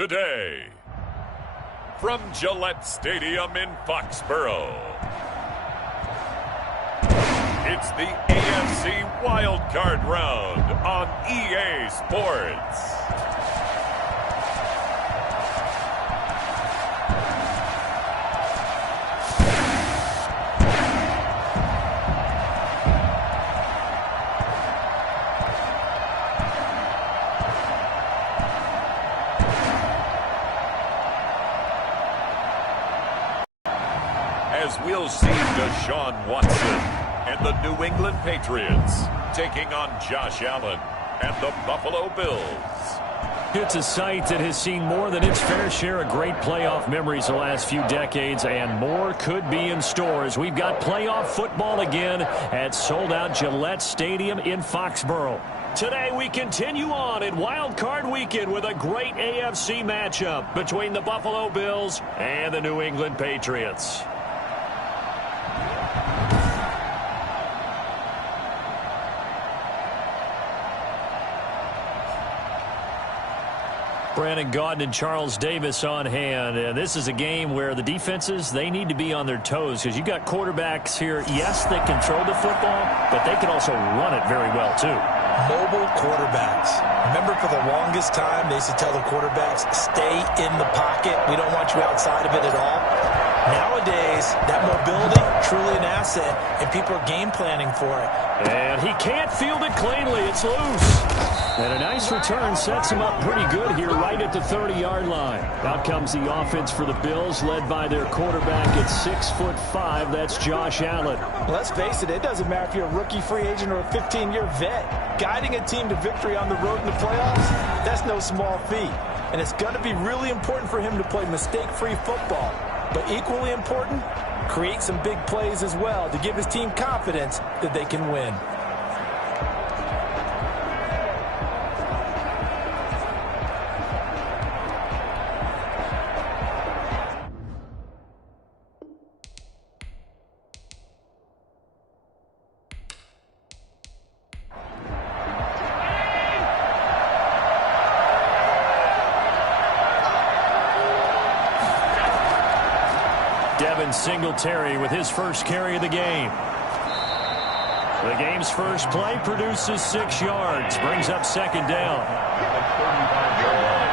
today. From Gillette Stadium in Foxborough, it's the AFC wildcard round on EA Sports. As we'll see Deshaun Watson and the New England Patriots taking on Josh Allen and the Buffalo Bills. It's a sight that has seen more than its fair share of great playoff memories the last few decades, and more could be in store as we've got playoff football again at sold-out Gillette Stadium in Foxborough. Today we continue on in Wild Card Weekend with a great AFC matchup between the Buffalo Bills and the New England Patriots. Brandon Gaudin and Charles Davis on hand. And this is a game where the defenses, they need to be on their toes because you got quarterbacks here. Yes, they can throw the football, but they can also run it very well, too. Mobile quarterbacks. Remember, for the longest time, they used to tell the quarterbacks, stay in the pocket. We don't want you outside of it at all. Nowadays, that mobility, truly an asset, and people are game planning for it. And he can't field it cleanly. It's loose. And a nice return sets him up pretty good here right at the 30-yard line. Out comes the offense for the Bills, led by their quarterback at 6'5". That's Josh Allen. Let's face it doesn't matter if you're a rookie free agent or a 15-year vet. Guiding a team to victory on the road in the playoffs, that's no small feat. And it's going to be really important for him to play mistake-free football. But equally important, create some big plays as well to give his team confidence that they can win. Singletary with his first carry of the game. The game's first play produces 6 yards, brings up second down. At 35-yard line,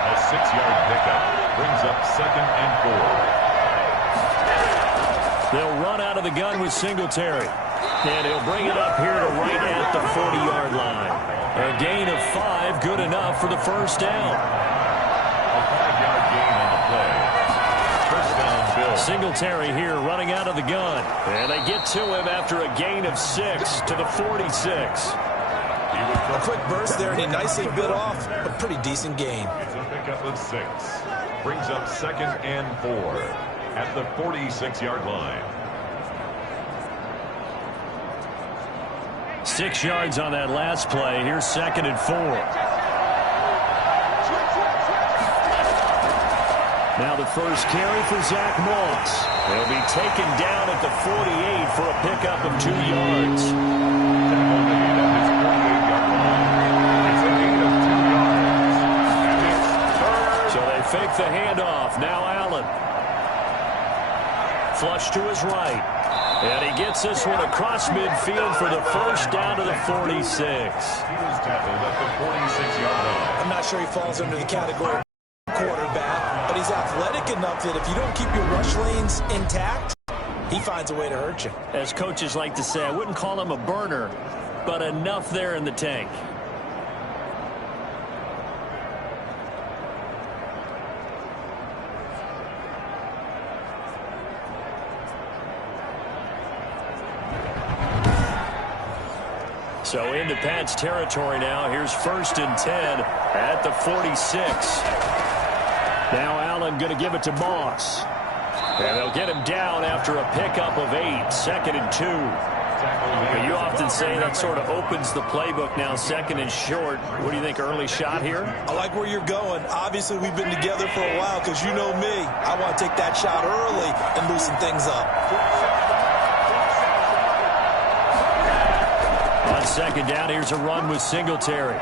a 6-yard pickup brings up 2nd and 4. They'll run out of the gun with Singletary. And he'll bring it up here to right at the 40-yard line. A gain of 5, good enough for the first down. A 5-yard gain on the play. First down, Bills. Singletary here running out of the gun. And they get to him after a gain of 6 to the 46. A quick burst there, and he nicely bit off a pretty decent gain. It's a pickup of 6. Brings up 2nd and 4 at the 46-yard line. 6 yards on that last play. Here's 2nd and 4. Now the first carry for Zach Moss. He'll be taken down at the 48 for a pickup of 2 yards. Tackle made at his 48-yard line. It's a gain of 2 yards. And it's third. So they fake the handoff. Now Allen. Flush to his right. And he gets this one across midfield for the first down to the 46. He was tackled at the 46-yard line. I'm not sure he falls under the category of quarterback, but he's athletic enough that if you don't keep your rush lanes intact, he finds a way to hurt you. As coaches like to say, I wouldn't call him a burner, but enough there in the tank. So into Pat's territory now. Here's 1st and 10 at the 46. Now Allen going to give it to Moss. And they'll get him down after a pickup of 8. 2nd and 2. You often say that sort of opens the playbook now, 2nd and short. What do you think, early shot here? I like where you're going. Obviously, we've been together for a while because you know me. I want to take that shot early and loosen things up. On 2nd down, here's a run with Singletary.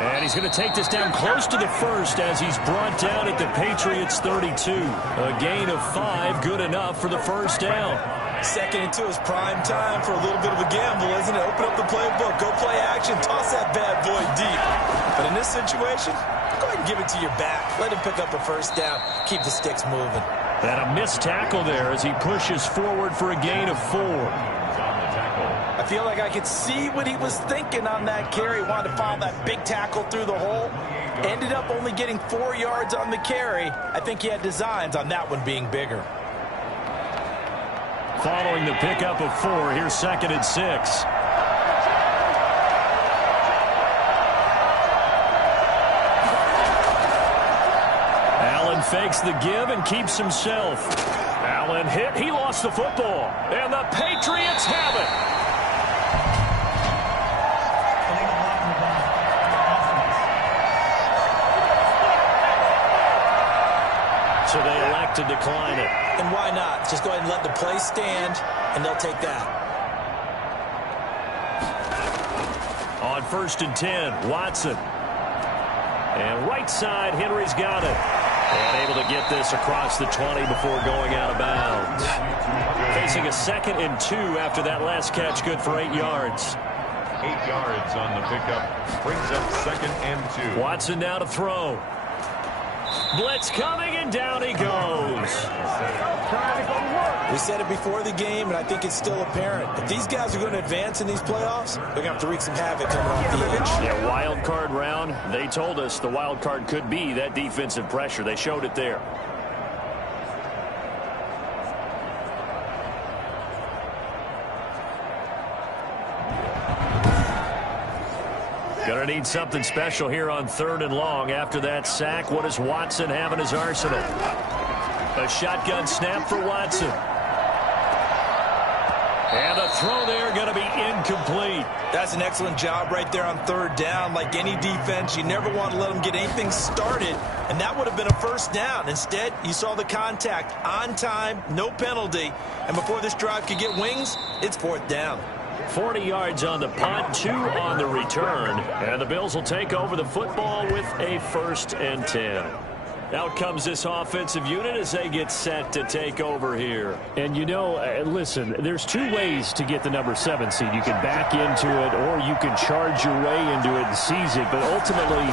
And he's going to take this down close to the first as he's brought down at the Patriots 32. A gain of 5, good enough for the first down. 2nd and 2 is prime time for a little bit of a gamble, isn't it? Open up the playbook, go play action, toss that bad boy deep. But in this situation, go ahead and give it to your back. Let him pick up a first down. Keep the sticks moving. And a missed tackle there as he pushes forward for a gain of 4. I feel like I could see what he was thinking on that carry. Wanted to follow that big tackle through the hole. Ended up only getting 4 yards on the carry. I think he had designs on that one being bigger. Following the pickup of 4, here's 2nd and 6. Allen fakes the give and keeps himself. Allen hit. He lost the football. And the Patriots have it. So they elect to decline it. And why not? Just go ahead and let the play stand, and they'll take that. On 1st and 10, Watson. And right side, Henry's got it. And able to get this across the 20 before going out of bounds. Facing a 2nd and 2 after that last catch, good for 8 yards. 8 yards on the pickup. Brings up 2nd and 2. Watson now to throw. Blitz coming, and down he goes. We said it before the game, and I think it's still apparent. If these guys are going to advance in these playoffs, they're going to have to wreak some havoc coming off the edge. Yeah, wild card round. They told us the wild card could be that defensive pressure. They showed it there. Gonna need something special here on 3rd and long. After that sack, what does Watson have in his arsenal? A shotgun snap for Watson. And a throw there going to be incomplete. That's an excellent job right there on 3rd down. Like any defense, you never want to let them get anything started, and that would have been a first down. Instead, you saw the contact on time, no penalty, and before this drive could get wings, it's 4th down. 40 yards on the punt, 2 on the return. And the Bills will take over the football with a 1st and 10. Out comes this offensive unit as they get set to take over here. And you know, listen, there's 2 ways to get the number 7 seed. You can back into it or you can charge your way into it and seize it. But ultimately,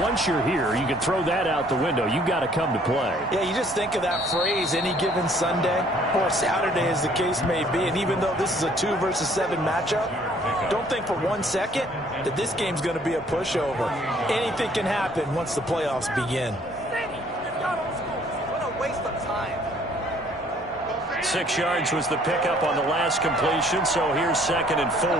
once you're here, you can throw that out the window. You've got to come to play. Yeah, you just think of that phrase, any given Sunday or Saturday as the case may be. And even though this is a 2 versus 7 matchup, don't think for 1 second that this game's going to be a pushover. Anything can happen once the playoffs begin. 6 yards was the pickup on the last completion, so here's 2nd and 4.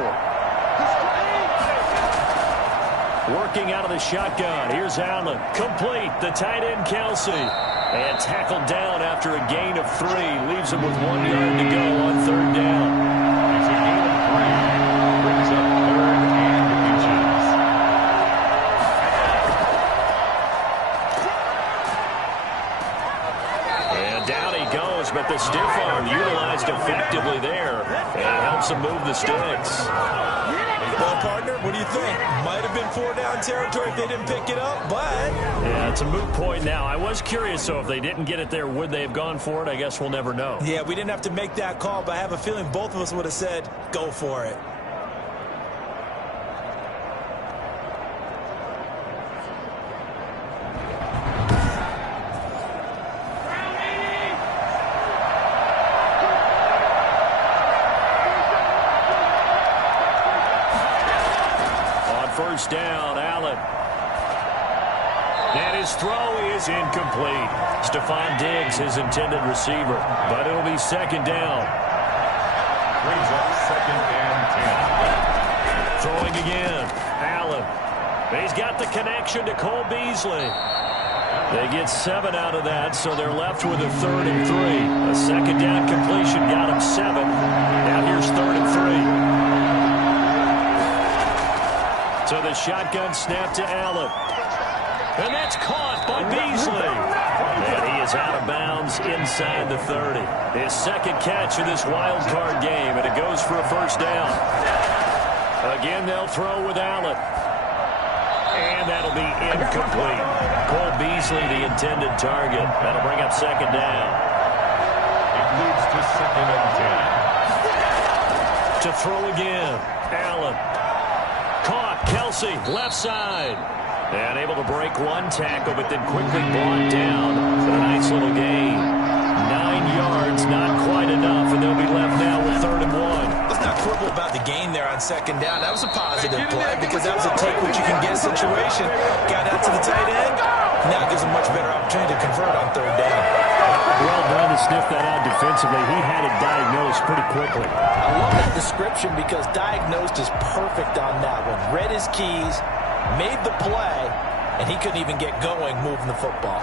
Working out of the shotgun. Here's Allen. Complete. The tight end, Kelsey. And tackled down after a gain of 3. Leaves him with 1 yard to go on 3rd down. It's a gain of 3. Brings up 3rd and inches. And down he goes, but the stiff arm utilized effectively there. And helps him move the sticks. Well, partner, what do you think? Might have been 4 down territory if they didn't pick it up, but... Yeah, it's a moot point now. I was curious, so if they didn't get it there, would they have gone for it? I guess we'll never know. Yeah, we didn't have to make that call, but I have a feeling both of us would have said, go for it. First down, Allen. And his throw is incomplete. Stephon Diggs, his intended receiver. But it'll be 2nd down. Brings up 2nd and 10. Throwing again. Allen. He's got the connection to Cole Beasley. They get 7 out of that, so they're left with a 3rd and 3. A 2nd down completion got him 7. Now here's 3rd and 3. So the shotgun snap to Allen. And that's caught by Beasley. And he is out of bounds inside the 30. His 2nd catch of this wild card game, and it goes for a 1st down. Again, they'll throw with Allen. And that'll be incomplete. Cole Beasley, the intended target. That'll bring up second down. It leads to 2nd and 10. To throw again. Allen. Caught. Kelsey, left side. And able to break one tackle, but then quickly brought down for a nice little gain. 9 yards, not quite enough, and they'll be left now with 3rd and 1. Let's not quibble about the gain there on second down. That was a positive play because that was a take-what-you-can-get situation. Got out to the tight end. Now gives a much better opportunity to convert on 3rd down. Well done to sniff that out defensively. He had it diagnosed pretty quickly. I love that description because diagnosed is perfect on that one. Read his keys, made the play, and he couldn't even get going moving the football.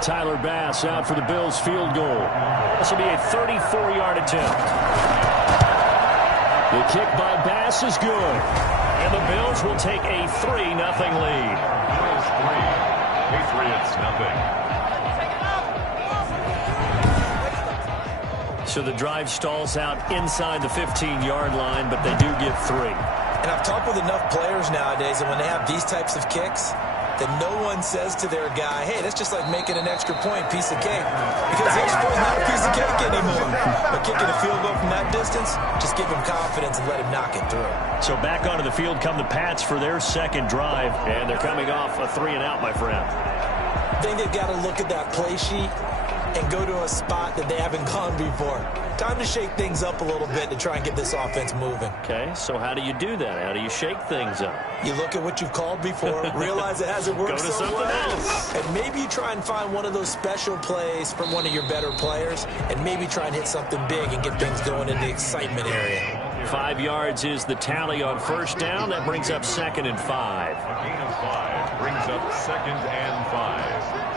Tyler Bass out for the Bills field goal. This will be a 34-yard attempt. The kick by Bass is good. And the Bills will take a 3-0 lead. Bills 3, Patriots nothing. So the drive stalls out inside the 15-yard line, but they do get 3. And I've talked with enough players nowadays that when they have these types of kicks, that no one says to their guy, hey, that's just like making an extra point, piece of cake. Because the extra point is not a piece of cake anymore. But kicking a field goal from that distance, just give him confidence and let him knock it through. So back onto the field come the Pats for their second drive, and they're coming off a 3-and-out, my friend. I think they've got to look at that play sheet and go to a spot that they haven't gone before. Time to shake things up a little bit to try and get this offense moving. Okay, so how do you do that? How do you shake things up? You look at what you've called before, realize it hasn't worked Go to so something well, else. and maybe you try and find one of those special plays from one of your better players, and maybe try and hit something big and get things going in the excitement area. 5 yards is the tally on first down. That brings up 2nd and 5. A gain of 5 brings up 2nd and 5.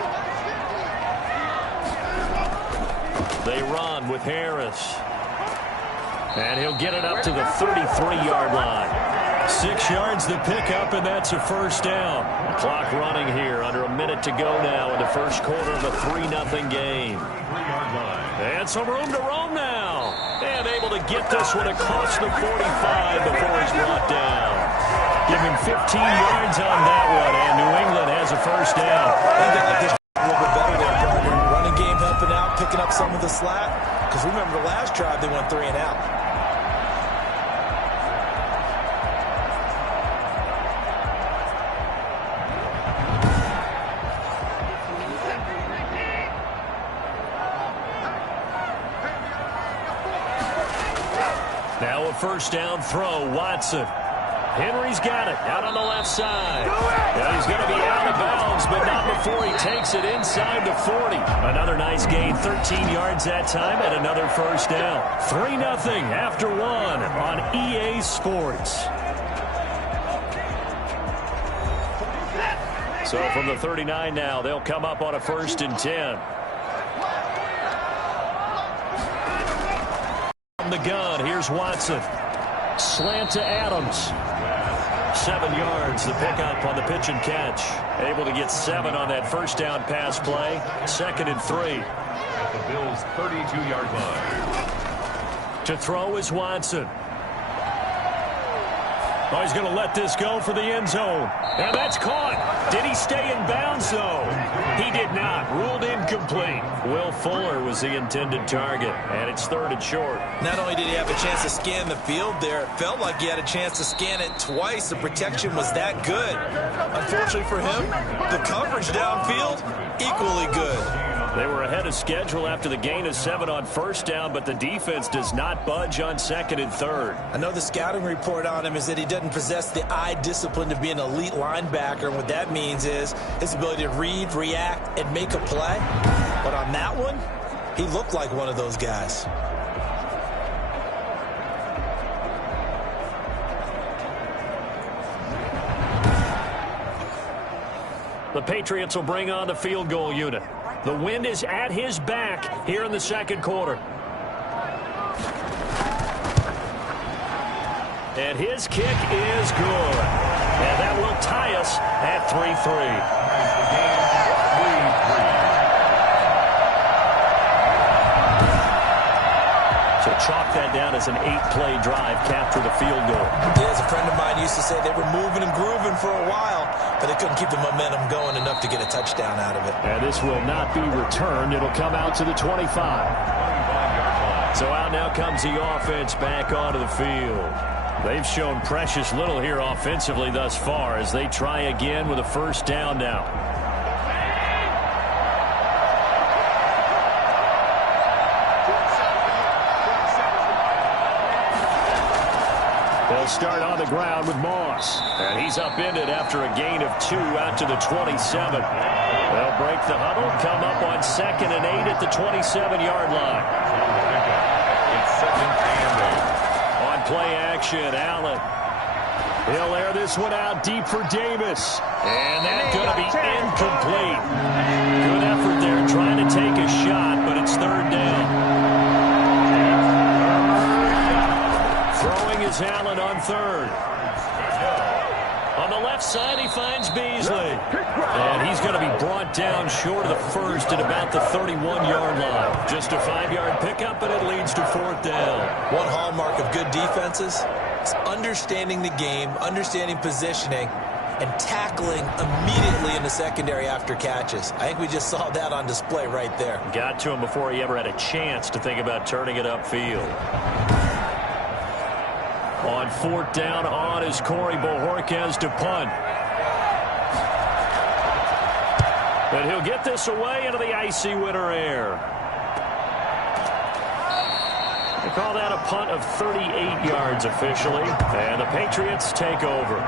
They run with Harris. And he'll get it up to the 33-yard line. 6 yards the pickup, and that's a first down. Clock running here. Under a minute to go now in the first quarter of a 3-0 game. 3-yard line. And some room to roam now. And able to get this one across the 45 before he's brought down. Give him 15 yards on that one, and New England has a first down. I think they like this a little bit better there, partner. Running game helping out, picking up some of the slack. Because remember the last drive, they went 3-and-out. Now a first down throw, Watson. Henry's got it, out on the left side. And he's going to be out of bounds, but not before he takes it inside the 40. Another nice gain, 13 yards that time, and another first down. 3-0 after 1 on EA Sports. So from the 39 now, they'll come up on a 1st and 10. From the gun, here's Watson. Slant to Adams. 7 yards, the pickup on the pitch and catch. Able to get 7 on that first down pass play. 2nd and 3. At the Bills' 32-yard line. To throw is Watson. Oh, he's going to let this go for the end zone. And that's caught. Did he stay in bounds, though? He did not. Ruled incomplete. Will Fuller was the intended target, and it's 3rd and short. Not only did he have a chance to scan the field there, it felt like he had a chance to scan it twice. The protection was that good. Unfortunately for him, the coverage downfield, equally good. They were ahead of schedule after the gain of 7 on first down, but the defense does not budge on 2nd and 3rd. I know the scouting report on him is that he doesn't possess the eye discipline to be an elite linebacker, and what that means is his ability to read, react, and make a play. But on that one, he looked like one of those guys. The Patriots will bring on the field goal unit. The wind is at his back here in the second quarter. And his kick is good. And that will tie us at 3-3. So chalk that down as an 8-play drive, capture the field goal. Yeah, as a friend of mine used to say, they were moving and grooving for a while, but they couldn't keep the momentum going enough to get a touchdown out of it. And this will not be returned. It'll come out to the 25. So out now comes the offense back onto the field. They've shown precious little here offensively thus far as they try again with a first down now. They'll start on the ground with Moss. And he's upended after a gain of 2 out to the 27. They'll break the huddle, come up on 2nd and 8 at the 27-yard line. It's 2nd and 8. On play action, Allen. He'll air this one out deep for Davis. And that's going to be incomplete. Good effort there trying to take a shot, but it's 3rd down. Throwing is Allen on 3rd. On the left side, he finds Beasley. And he's going to be brought down short of the 1st at about the 31-yard line. Just a 5-yard pickup, but it leads to 4th down. One hallmark of good defenses is understanding the game, understanding positioning, and tackling immediately in the secondary after catches. I think we just saw that on display right there. Got to him before he ever had a chance to think about turning it upfield. On 4th down, on is Corey Bojorquez to punt. But he'll get this away into the icy winter air. They call that a punt of 38 yards officially. And the Patriots take over.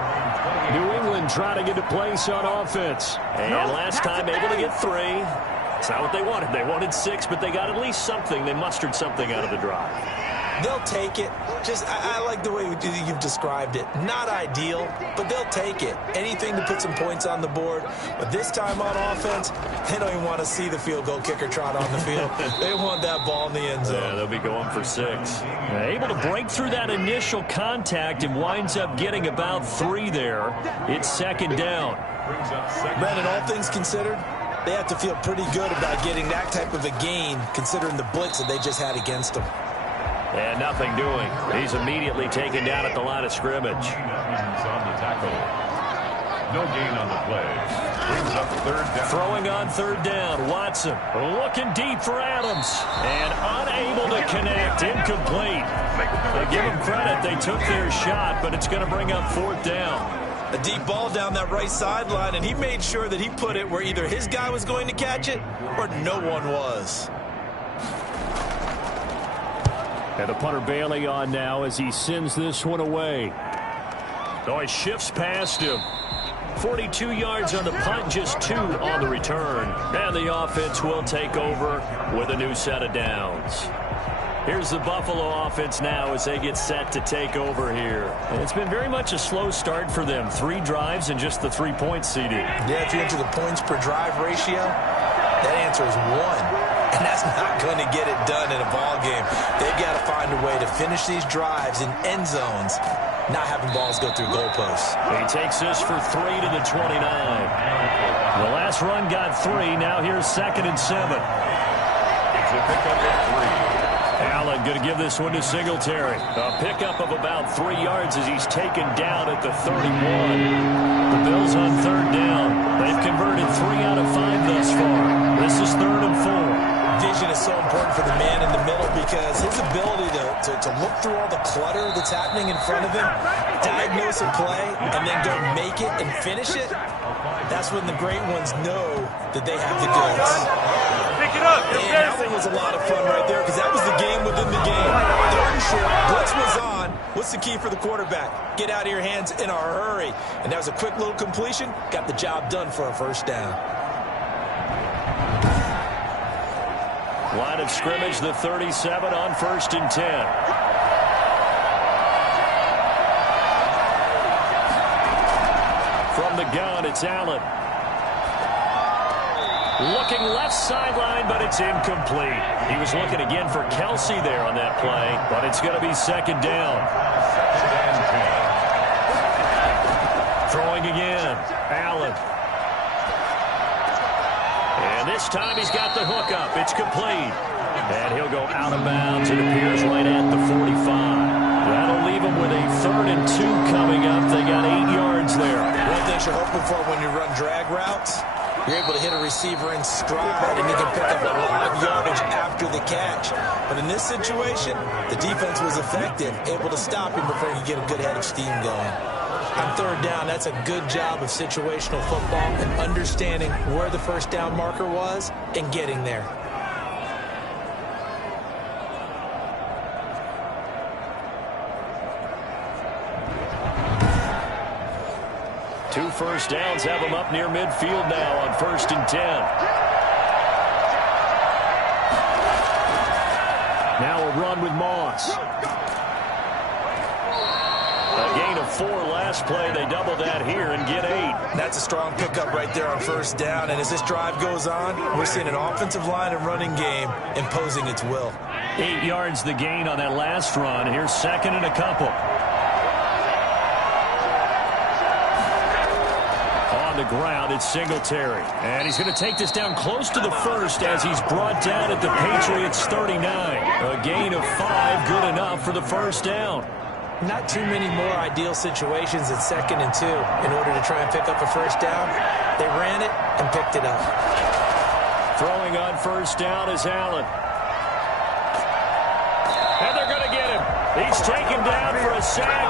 New England trying to get a place on offense. And last time able to get 3. It's not what they wanted. They wanted 6, but they got at least something. They mustered something out of the drive. They'll take it. I like the way you've described it. Not ideal, but they'll take it. Anything to put some points on the board. But this time on offense, they don't even want to see the field goal kicker trot on the field. They want that ball in the end zone. Yeah, they'll be going for 6. Able to break through that initial contact and winds up getting about 3 there. It's 2nd down. Brandon, all things considered, they have to feel pretty good about getting that type of a gain considering the blitz that they just had against them. And nothing doing. He's immediately taken down at the line of scrimmage. On the tackle. No gain on the play. Brings up 3rd down. Throwing on 3rd down. Watson looking deep for Adams. And unable to connect. Incomplete. They give them credit. They took their shot, but it's going to bring up 4th down. A deep ball down that right sideline, and he made sure that he put it where either his guy was going to catch it or no one was. And the punter Bailey on now as he sends this one away. So he shifts past him. 42 yards on the punt, just 2 on the return. And the offense will take over with a new set of downs. Here's the Buffalo offense now as they get set to take over here. And it's been very much a slow start for them. 3 drives and just the 3 points, CD. Yeah, if you're into the points per drive ratio, that answer is 1. And that's not going to get it done in a ball game. They've got to find a way to finish these drives in end zones, not having balls go through goalposts. He takes this for 3 to the 29. The last run got 3. Now here's 2nd and 7. It's a pickup of 3. Allen going to give this one to Singletary. A pickup of about 3 yards as he's taken down at the 31. The Bills on 3rd down. They've converted 3 out of 5 thus far. This is 3rd and 4. Vision is so important for the man in the middle because his ability to look through all the clutter that's happening in front of him, diagnose a play, and then go make it and finish it, that's when the great ones know that they have the goods. Pick it up. And that one was a lot of fun right there because that was the game within the game. 3rd and short, blitz was on. What's the key for the quarterback? Get out of your hands in a hurry. And that was a quick little completion. Got the job done for a first down. Line of scrimmage, the 37 on 1st and 10. From the gun, it's Allen. Looking left sideline, but it's incomplete. He was looking again for Kelsey there on that play, but it's going to be 2nd down. Throwing again, Allen. And this time he's got the hook up. It's complete. And he'll go out of bounds. It appears right and 2 coming up. They got 8 yards there. One thing you're hoping for when you run drag routes, you're able to hit a receiver in stride, and he can pick up a lot of yardage after the catch. But in this situation, the defense was effective, able to stop him before he could get a good head of steam going. On third down, that's a good job of situational football and understanding where the first down marker was and getting there. Two first downs have them up near midfield now on 1st and 10. Now a run with Moss. A gain of 4 last play. They double that here and get 8. That's a strong pickup right there on first down. And as this drive goes on, we're seeing an offensive line and running game imposing its will. 8 yards the gain on that last run. Here's 2nd and a couple. On the ground, it's Singletary. And he's going to take this down close to the first as he's brought down at the Patriots' 39. A gain of 5, good enough for the first down. Not too many more ideal situations at 2nd and 2 in order to try and pick up a first down. They ran it and picked it up. Throwing on first down is Allen. And they're going to get him. He's taken down for a sack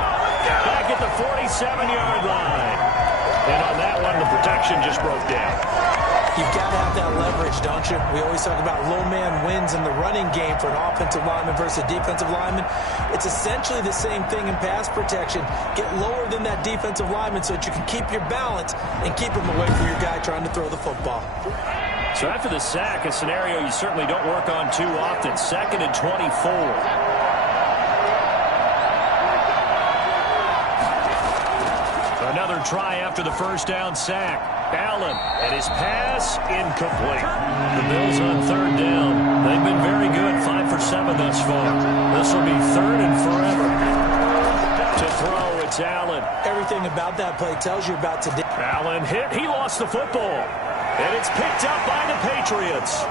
back at the 47-yard line. And on that one, the protection just broke down. You've got to have that leverage, don't you? We always talk about low man wins in the running game for an offensive lineman versus a defensive lineman. It's essentially the same thing in pass protection. Get lower than that defensive lineman so that you can keep your balance and keep him away from your guy trying to throw the football. So after the sack, a scenario you certainly don't work on too often. 2nd and 24. Another try after the first down sack. Allen, and his pass incomplete. The Bills on 3rd down. They've been very good, 5 for 7 thus far. This will be 3rd and forever. To throw, it's Allen. Everything about that play tells you about today. Allen hit. He lost the football. And it's picked up by the Patriots.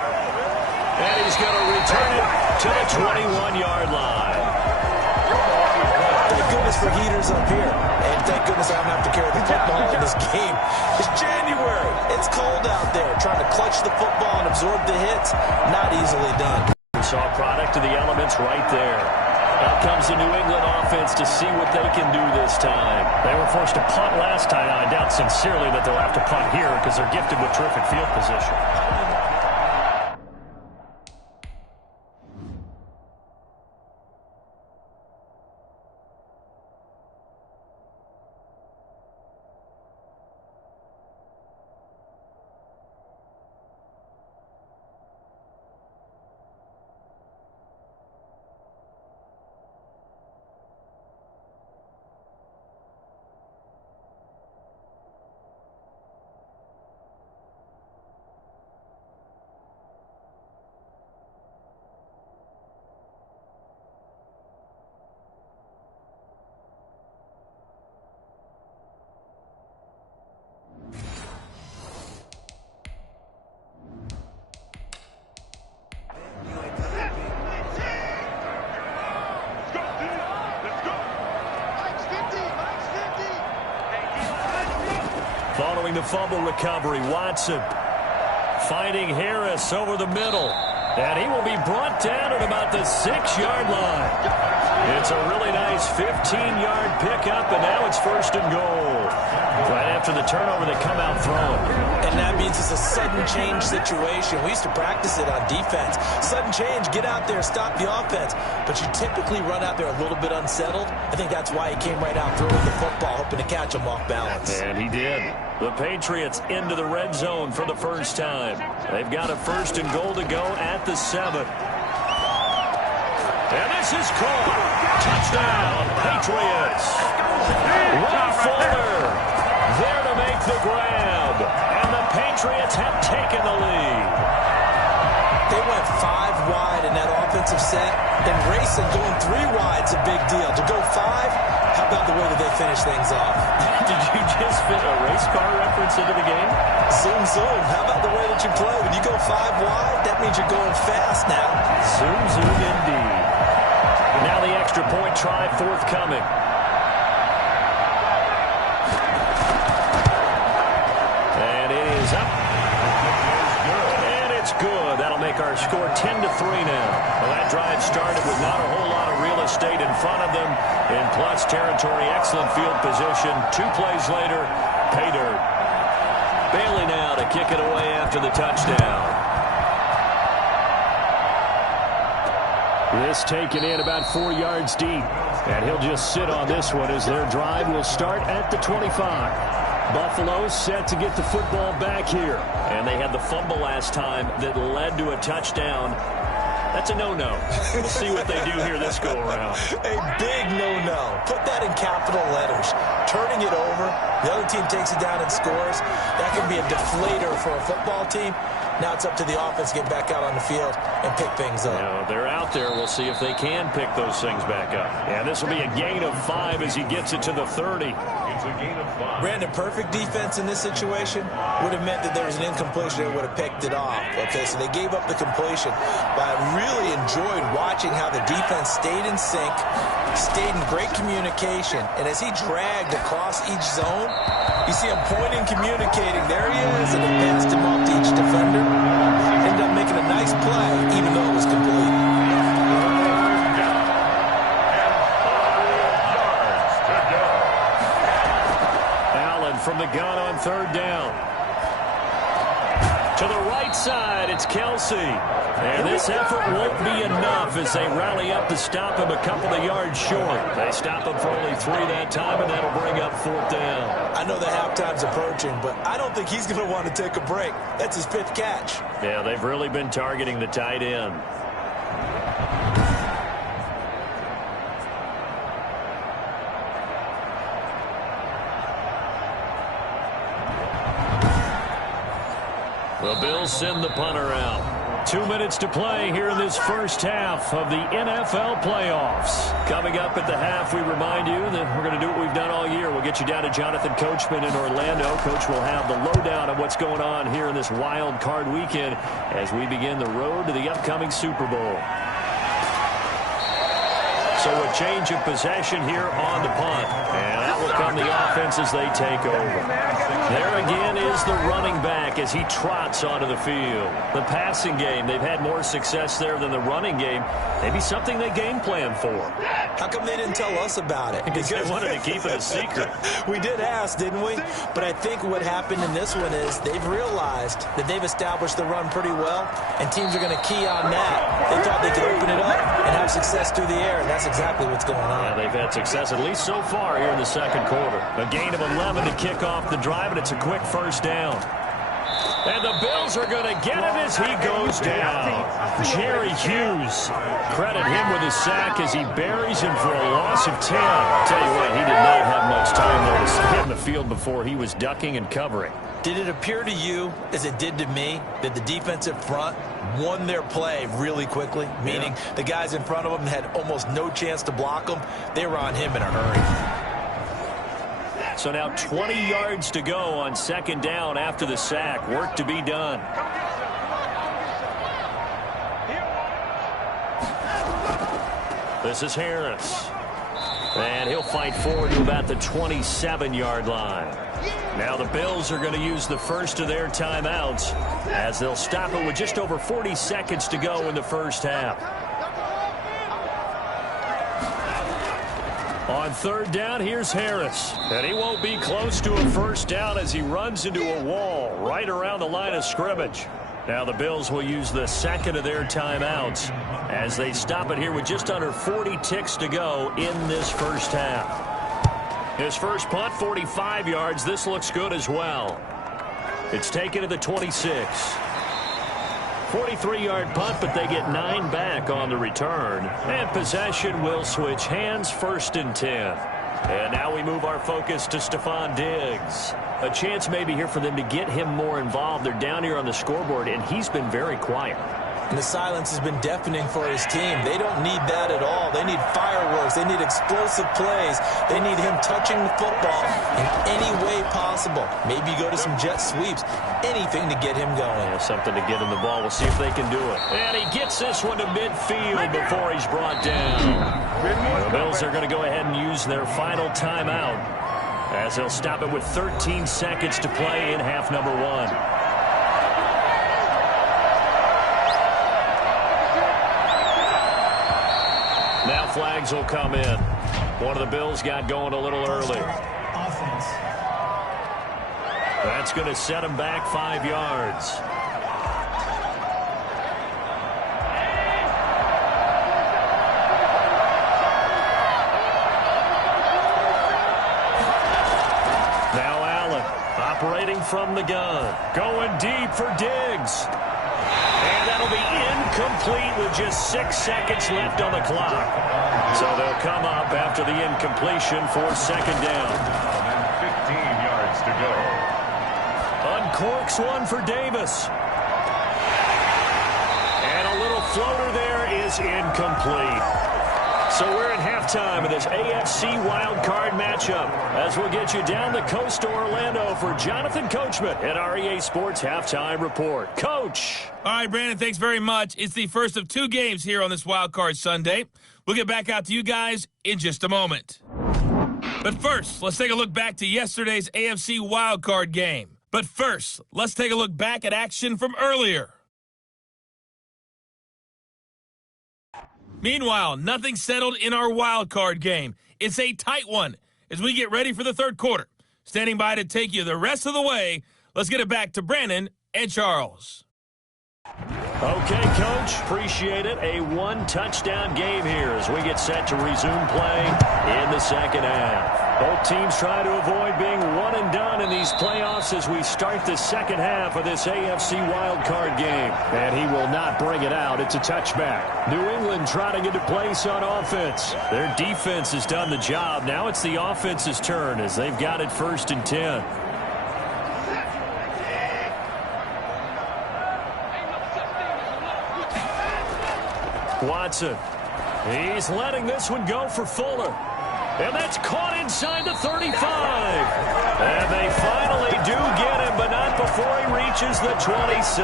And he's going to return it to the 21-yard line. Thank goodness for heaters up here. And thank goodness I don't have to carry the football in this game. It's January. It's cold out there. Trying to clutch the football and absorb the hits, not easily done. We saw a product of the elements right there. Out comes the New England offense to see what they can do this time. They were forced to punt last time. I doubt sincerely that they'll have to punt here because they're gifted with terrific field position. Following the fumble recovery, Watson finding Harris over the middle. And he will be brought down at about the 6-yard line. It's a really nice 15-yard pickup, and now it's 1st and goal. Right after the turnover, they come out throwing. And that means it's a sudden change situation. We used to practice it on defense. Sudden change, get out there, stop the offense. But you typically run out there a little bit unsettled. I think that's why he came right out throwing the football, hoping to catch him off balance. And he did. The Patriots into the red zone for the first time. They've got a 1st and goal to go at the 7. And this is caught. Touchdown, Patriots. Ron Fuller there to make the grab. And the Patriots have taken the lead. They went 5 wide in that offensive set. And racing going 3 wide's a big deal. To go 5, how about the way that they finish things off? Did you just fit a race car reference into the game? Zoom, zoom. How about the way that you play? When you go 5 wide, that means you're going fast now. Zoom, zoom indeed. Now the extra point try forthcoming. is up. And it's good. That'll make our score 10-3 now. Well, that drive started with not a whole lot of real estate in front of them. In plus territory, excellent field position. 2 plays later, pay dirt. Bailey now to kick it away after the touchdown. This taken in about 4 yards deep. And he'll just sit on this one as their drive will start at the 25. Buffalo set to get the football back here. And they had the fumble last time that led to a touchdown. That's a no-no. We'll see what they do here this go-around. A big no-no. Put that in capital letters. Turning it over, the other team takes it down and scores. That can be a deflator for a football team. Now it's up to the offense to get back out on the field and pick things up. They're out there. We'll see if they can pick those things back up. Yeah, this will be a gain of 5 as he gets it to the 30. It's a gain of 5. Brandon, perfect defense in this situation would have meant that there was an incompletion. They would have picked it off. Okay, so they gave up the completion. But I really enjoyed watching how the defense stayed in sync, stayed in great communication. And as he dragged across each zone, you see him pointing, communicating. There he is, and he passed him off to each defender. Ended up making a nice play, even though it was complete. Allen from the gun on 3rd down. To the right side, it's Kelsey. And this effort won't be enough as they rally up to stop him a couple of yards short. They stop him for only 3 that time, and that'll bring up 4th down. I know the halftime's approaching, but I don't think he's going to want to take a break. That's his 5th catch. Yeah, they've really been targeting the tight end. The Bills send the punter out. 2 minutes to play here in this first half of the NFL playoffs. Coming up at the half, we remind you that we're going to do what we've done all year. We'll get you down to Jonathan Coachman in Orlando. Coach will have the lowdown of what's going on here in this wild card weekend as we begin the road to the upcoming Super Bowl. So a change of possession here on the punt. And that will come the offense as they take over. There again is the running back as he trots onto the field. The passing game, they've had more success there than the running game. Maybe something they game plan for. How come they didn't tell us about it? Because they wanted to keep it a secret. We did ask, didn't we? But I think what happened in this one is they've realized that they've established the run pretty well, and teams are going to key on that. They thought they could open it up and have success through the air, and that's exactly what's going on. Yeah, they've had success, at least so far, here in the second quarter. A gain of 11 to kick off the drive, and it's a quick first down. And the Bills are going to get him as he goes down. Jerry Hughes. Credit him with his sack as he buries him for a loss of 10. Tell you what, he did not have much time there to hit in the field before he was ducking and covering. Did it appear to you, as it did to me, that the defensive front won their play really quickly? Meaning the guys in front of them had almost no chance to block them. They were on him in a hurry. So now 20 yards to go on 2nd down after the sack. Work to be done. This is Harris. And he'll fight forward to about the 27-yard line. Now the Bills are going to use the first of their timeouts as they'll stop it with just over 40 seconds to go in the first half. On 3rd down, here's Harris. And he won't be close to a first down as he runs into a wall right around the line of scrimmage. Now the Bills will use the second of their timeouts as they stop it here with just under 40 ticks to go in this first half. His first punt, 45 yards. This looks good as well. It's taken to the 26. 43-yard punt, but they get 9 back on the return. And possession will switch hands, 1st and 10. And now we move our focus to Stephon Diggs. A chance maybe here for them to get him more involved. They're down here on the scoreboard, and he's been very quiet. And the silence has been deafening for his team. They don't need that at all. They need fireworks. They need explosive plays. They need him touching the football in any way possible. Maybe go to some jet sweeps. Anything to get him going. Yeah, something to get him the ball. We'll see if they can do it. And he gets this one to midfield before he's brought down. The Bills are going to go ahead and use their final timeout as they'll stop it with 13 seconds to play in half number 1. flags will come in. One of the Bills got going a little early. Offense. That's going to set him back 5 yards. Now Allen operating from the gun. Going deep for Diggs. And that'll be incomplete with just 6 seconds left on the clock. So they'll come up after the incompletion for second down. And 15 yards to go. Uncorks one for Davis. And a little floater there is incomplete. So we're at halftime of this AFC wildcard matchup as we'll get you down the coast to Orlando for Jonathan Coachman at our EA Sports Halftime Report. Coach. All right, Brandon, thanks very much. It's the first of 2 games here on this wildcard Sunday. We'll get back out to you guys in just a moment. But first, let's take a look back to yesterday's AFC wildcard game. But first, let's take a look back at action from earlier. Meanwhile, nothing settled in our wild card game. It's a tight one as we get ready for the third quarter. Standing by to take you the rest of the way, let's get it back to Brandon and Charles. Okay, Coach, appreciate it. A 1-touchdown game here as we get set to resume play in the second half. Both teams try to avoid being one and done in these playoffs as we start the second half of this AFC wildcard game. And he will not bring it out. It's a touchback. New England trying to get to place on offense. Their defense has done the job. Now it's the offense's turn as they've got it 1st and 10. Watson. He's letting this one go for Fuller. And that's caught inside the 35. And they finally do get him, but not before he reaches the 27.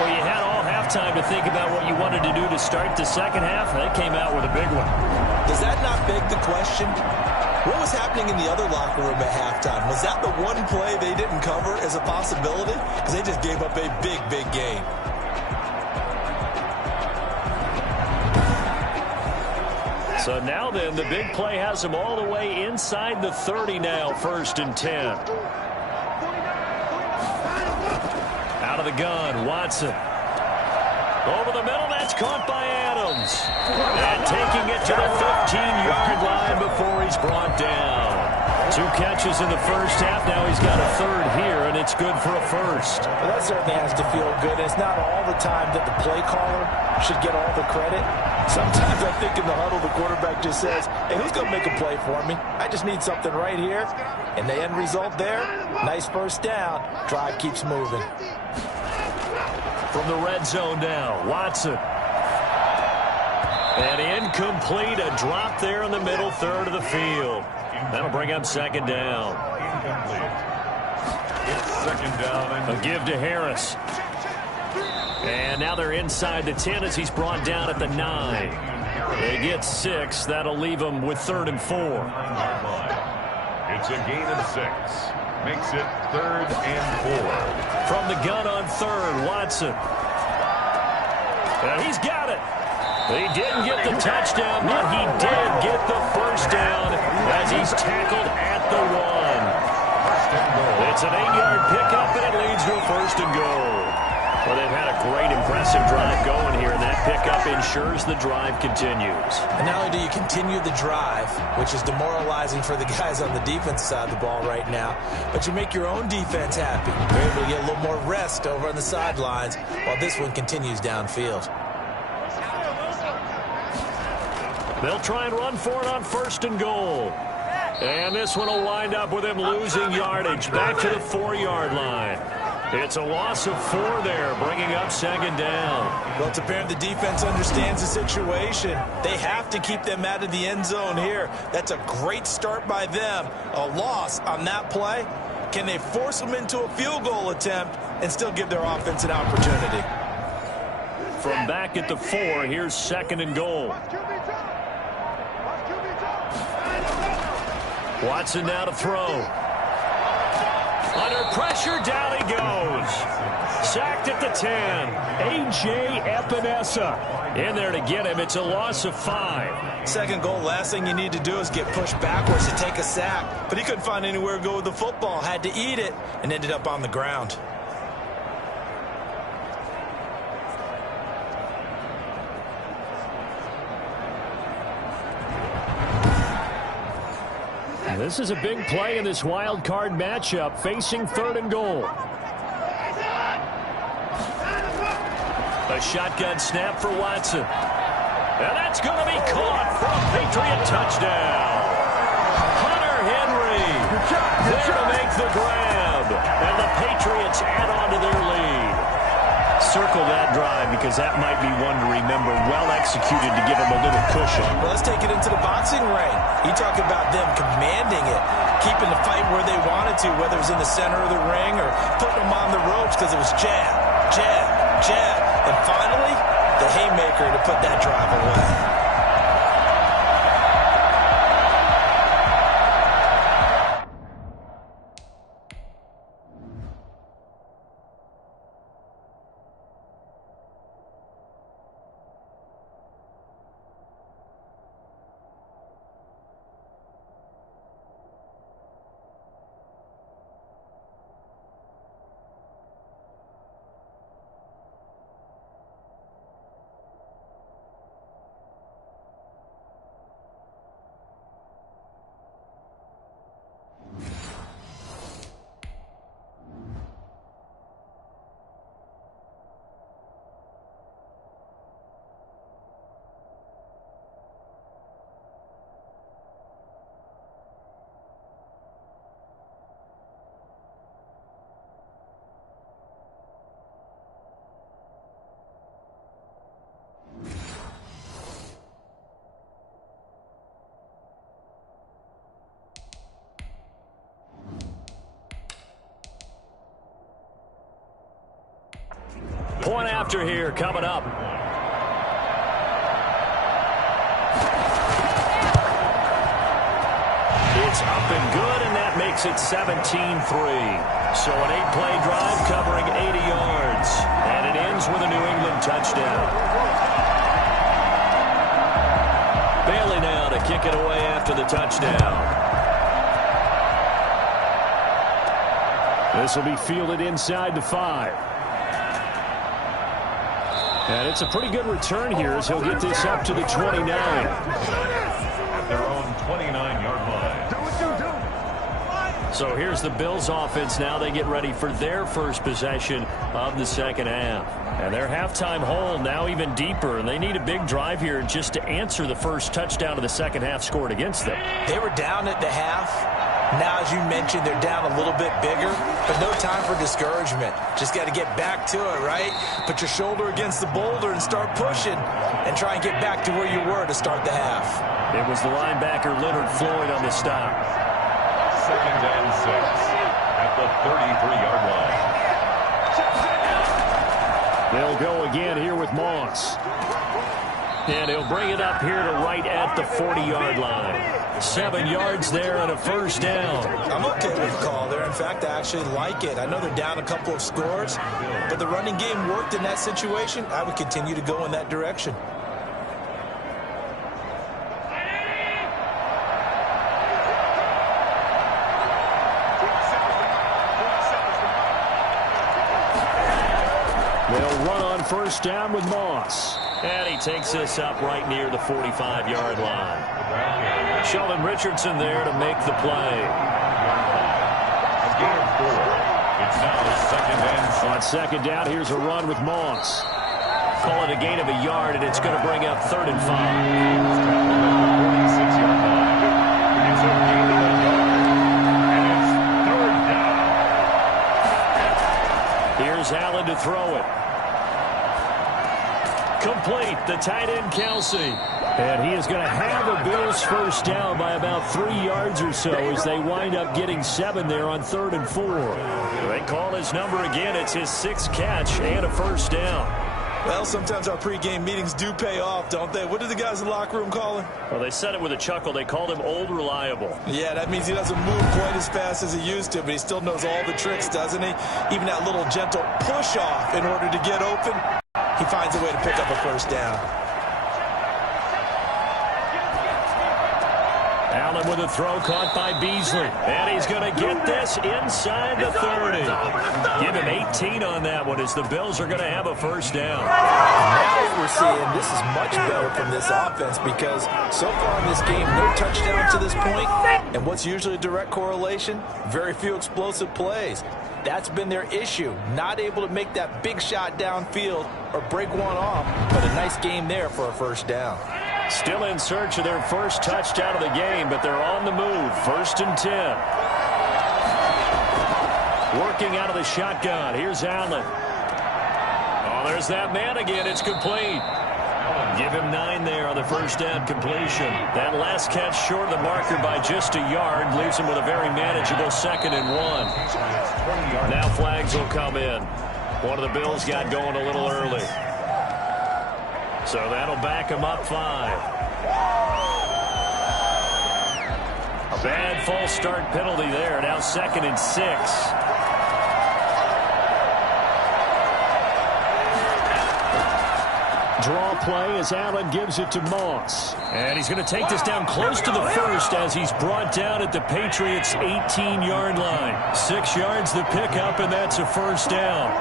Well, you had all halftime to think about what you wanted to do to start the second half. They came out with a big one. Does that not beg the question? What was happening in the other locker room at halftime? Was that the one play they didn't cover as a possibility? Because they just gave up a big, big gain. So now then, the big play has them all the way inside the 30 now, 1st and 10. Out of the gun, Watson. Over the middle, that's caught by Adams. And taking it to the 15-yard line before he's brought down. 2 catches in the first half. Now he's got a 3rd here, and it's good for a 1st. Well, that certainly has to feel good. It's not all the time that the play caller should get all the credit. Sometimes I think in the huddle, the quarterback just says, hey, who's going to make a play for me? I just need something right here. And the end result there, nice 1st down. Drive keeps moving. From the red zone now, Watson. And incomplete, a drop there in the middle 3rd of the field. That'll bring up 2nd down. It's 2nd down. A give to Harris. And now they're inside the 10 as he's brought down at the 9. They get 6. That'll leave them with 3rd and 4. It's a gain of 6. Makes it 3rd and 4. From the gun on 3rd, Watson. And he's got it. He didn't get the touchdown, but he did get the 1st down as he's tackled at the 1. It's an 8-yard pickup, and it leads to a 1st and goal. Well, they've had a great, impressive drive going here, and that pickup ensures the drive continues. And not only do you continue the drive, which is demoralizing for the guys on the defense side of the ball right now, but you make your own defense happy. You're able to get a little more rest over on the sidelines while this one continues downfield. They'll try and run for it on 1st and goal. And this one will wind up with him losing yardage back to the 4-yard line. It's a loss of 4 there, bringing up 2nd down. Well, it's apparent the defense understands the situation. They have to keep them out of the end zone here. That's a great start by them. A loss on that play. Can they force them into a field goal attempt and still give their offense an opportunity? From back at the 4, here's 2nd and goal. Watson now to throw. Under pressure, down he goes. Sacked at the 10. A.J. Epinesa in there to get him. It's a loss of 5. Second goal, last thing you need to do is get pushed backwards to take a sack. But he couldn't find anywhere to go with the football. Had to eat it and ended up on the ground. This is a big play in this wild card matchup, facing 3rd and goal. A shotgun snap for Watson. And that's going to be caught for a Patriot touchdown. Hunter Henry there to make the grab. And the Patriots add on to their lead. Circle that drive because that might be one to remember. Well executed to give them a little cushion. Well, let's take it into the boxing ring. You talk about them commanding it, keeping the fight where they wanted to, whether it was in the center of the ring or putting them on the ropes because it was jab, jab, jab. And finally, the haymaker to put that drive away. Point after here coming up. It's up and good, and that makes it 17-3. So an 8-play drive covering 80 yards. And it ends with a New England touchdown. Bailey now to kick it away after the touchdown. This will be fielded inside the 5. And it's a pretty good return here as he'll get this up to the 29. At their own 29-yard line. So here's the Bills offense now. They get ready for their first possession of the second half. And their halftime hole now even deeper, and they need a big drive here just to answer the first touchdown of the second half scored against them. They were down at the half. Now, as you mentioned, they're down a little bit bigger, but no time for discouragement. Just got to get back to it, right? Put your shoulder against the boulder and start pushing and try and get back to where you were to start the half. It was the linebacker Leonard Floyd on the stop. 2nd and 6 at the 33-yard line. They'll go again here with Moss. And he'll bring it up here to right at the 40-yard line. 7 yards there and a first down. I'm okay with the call there. In fact, I actually like it. I know they're down a couple of scores, but the running game worked in that situation. I would continue to go in that direction. They'll run on first down with Moss. And he takes this up right near the 45-yard line. Sheldon Richardson there to make the play. A gain of 4. It's now 2nd and 6. On second down, here's a run with Moss. Call it a gain of a yard, and it's going to bring up 3rd and 5. 46-yard line. It's a gain of a yard, and it's 3rd down. Here's Allen to throw it. Complete, the tight end Kelsey. And he is going to have a Bills first down by about 3 yards or so as they wind up getting 7 there on 3rd and 4. They call his number again. It's his 6th catch and a first down. Well, sometimes our pregame meetings do pay off, don't they? What do the guys in the locker room call him? Well, they said it with a chuckle. They called him Old Reliable. Yeah, that means he doesn't move quite as fast as he used to, but he still knows all the tricks, doesn't he? Even that little gentle push-off in order to get open, he finds a way to pick up a first down. Allen with a throw caught by Beasley. And he's going to get this inside the 30. Give him 18 on that one as the Bills are going to have a first down. Now what we're seeing, this is much better from this offense because so far in this game, no touchdowns to this point. And what's usually a direct correlation? Very few explosive plays. That's been their issue. Not able to make that big shot downfield or break one off. But a nice game there for a first down. Still in search of their first touchdown of the game, but they're on the move. 1st and 10. Working out of the shotgun. Here's Allen. Oh, there's that man again. It's complete. Give him 9 there on the first down completion. That last catch short of the marker by just a yard leaves him with a very manageable 2nd and 1. Now flags will come in. One of the Bills got going a little early. So that'll back him up 5. A bad false start penalty there. Now 2nd and 6. Draw play as Allen gives it to Moss. And he's going to take this down close to the 1st as he's brought down at the Patriots' 18-yard line. 6 yards the pickup, and that's a first down.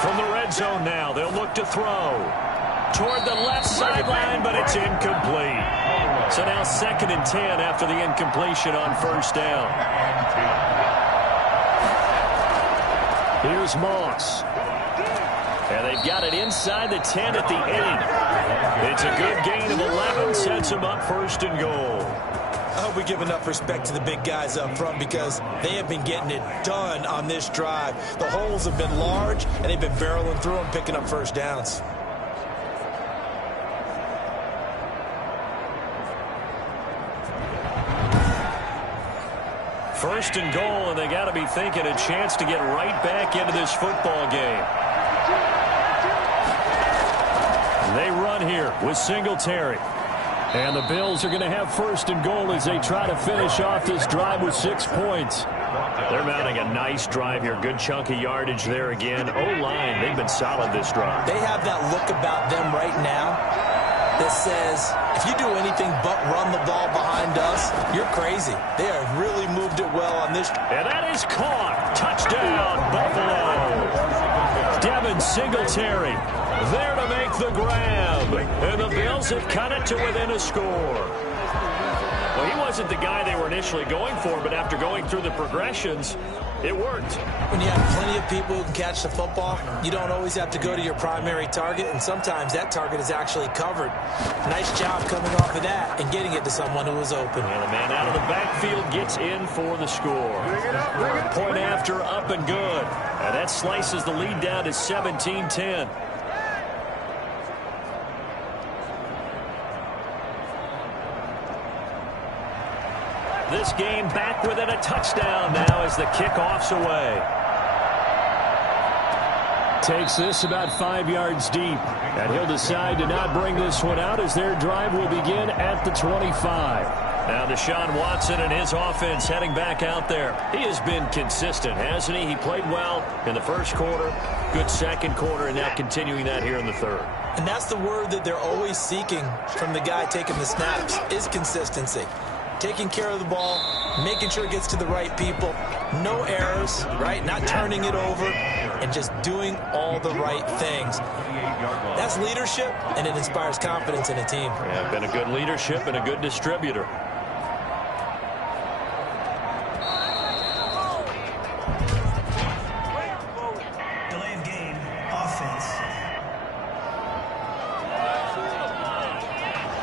From the red zone now, they'll look to throw. Toward the left sideline, but it's incomplete. So now 2nd and 10 after the incompletion on first down. Here's Moss. And they've got it inside the 10 at the 8. It's a good gain of 11, sets them up 1st and goal. I hope we give enough respect to the big guys up front because they have been getting it done on this drive. The holes have been large, and they've been barreling through them, picking up first downs. First and goal, and they got to be thinking a chance to get right back into this football game. They run here with Singletary. And the Bills are going to have 1st and goal as they try to finish off this drive with 6 points. They're mounting a nice drive here. Good chunky yardage there again. O-line, they've been solid this drive. They have that look about them right now that says, if you do anything but run the ball behind us, you're crazy. They have really moved it well on this. And that is caught. Touchdown, Buffalo. Devin Singletary there to make the grab. And the Bills have cut it to within a score. Well, he wasn't the guy they were initially going for, but after going through the progressions, it worked. When you have plenty of people who can catch the football, you don't always have to go to your primary target, and sometimes that target is actually covered. Nice job coming off of that and getting it to someone who was open. And the man out of the backfield gets in for the score. Point after, up and good. And that slices the lead down to 17-10. This game back within a touchdown now as the kickoff's away. Takes this about 5 yards deep. And he'll decide to not bring this one out as their drive will begin at the 25. Now Deshaun Watson and his offense heading back out there. He has been consistent, hasn't he? He played well in the first quarter, good second quarter, and now continuing that here in the third. And that's the word that they're always seeking from the guy taking the snaps, is consistency. Taking care of the ball, making sure it gets to the right people, no errors, right? Not turning it over, and just doing all the right things. That's leadership, and it inspires confidence in a team. Yeah, been a good leadership and a good distributor. Delay of game, offense.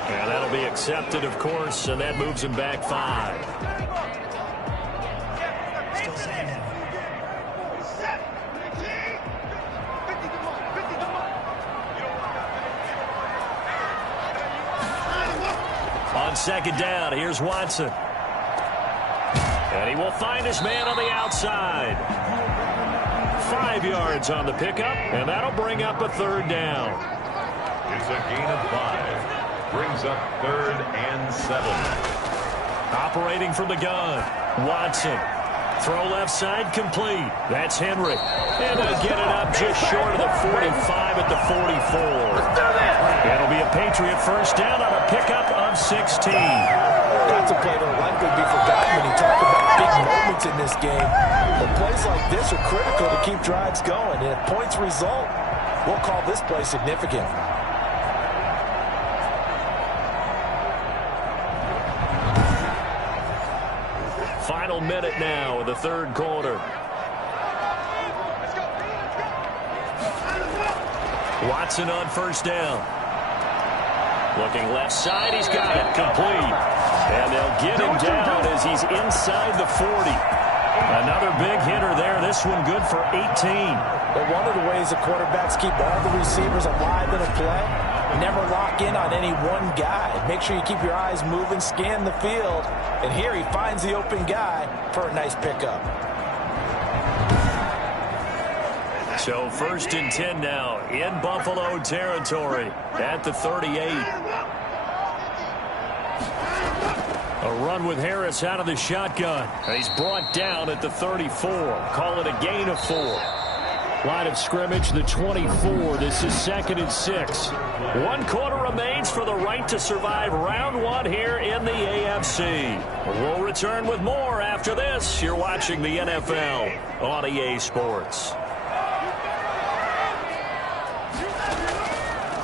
Yeah, that'll be accepted, of course, and that moves him back 5. Still second down. On second down, here's Watson. And he will find his man on the outside. 5 yards on the pickup, and that'll bring up a third down. It's a gain of 5. Brings up 3rd and 7. Operating from the gun, Watson. Throw left side complete. That's Henry. And they'll get it up just short of the 45 at the 44. It'll be a Patriot first down on a pickup of 16. That's a play that will likely be forgotten when you talk about big moments in this game. But plays like this are critical to keep drives going. And if points result, we'll call this play significant. Final minute now of the third quarter. Watson on first down. Looking left side, he's got it complete. And they'll get him down as he's inside the 40. Another big hitter there. This one good for 18. But one of the ways the quarterbacks keep all the receivers alive in a play, never lock in on any one guy. Make sure you keep your eyes moving, scan the field. And here he finds the open guy for a nice pickup. So 1st and 10 now in Buffalo territory at the 38. A run with Harris out of the shotgun. He's brought down at the 34. Call it a gain of 4. Line of scrimmage, the 24. This is 2nd and 6. 1 quarter remains for the right to survive round 1 here in the AFC. We'll return with more after this. You're watching the NFL on EA Sports.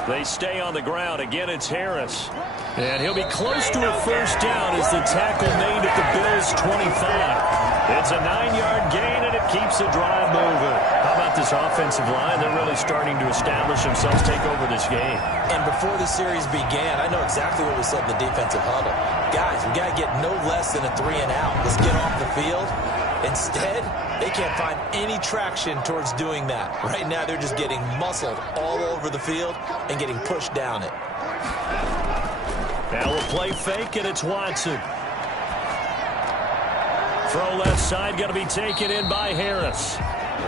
They stay on the ground. Again, it's Harris. And he'll be close to a first down as the tackle made at the Bills' 25. It's a 9-yard gain, and it keeps the drive moving. How about this offensive line? They're really starting to establish themselves, take over this game. And before the series began, I know exactly what we said in the defensive huddle. Guys, we got to get no less than a 3-and-out. Let's get off the field. Instead, they can't find any traction towards doing that. Right now, they're just getting muscled all over the field and getting pushed down it. Now we'll play fake, and it's Watson. Throw left side, going to be taken in by Harris.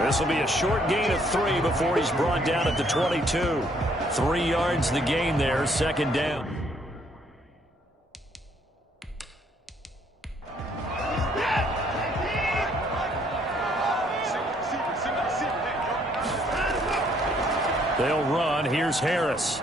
This will be a short gain of 3 before he's brought down at the 22. 3 yards the gain there, 2nd down. They'll run. Here's Harris.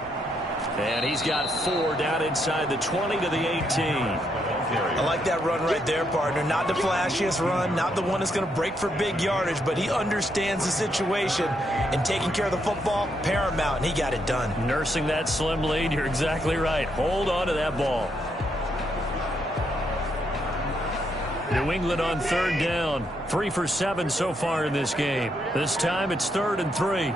And he's got 4 down inside the 20 to the 18. I like that run right there, partner. Not the flashiest run, not the one that's going to break for big yardage, but he understands the situation, and taking care of the football, paramount, and he got it done. Nursing that slim lead, you're exactly right. Hold on to that ball. New England on 3rd down. 3 for 7 so far in this game. This time it's 3rd and 3.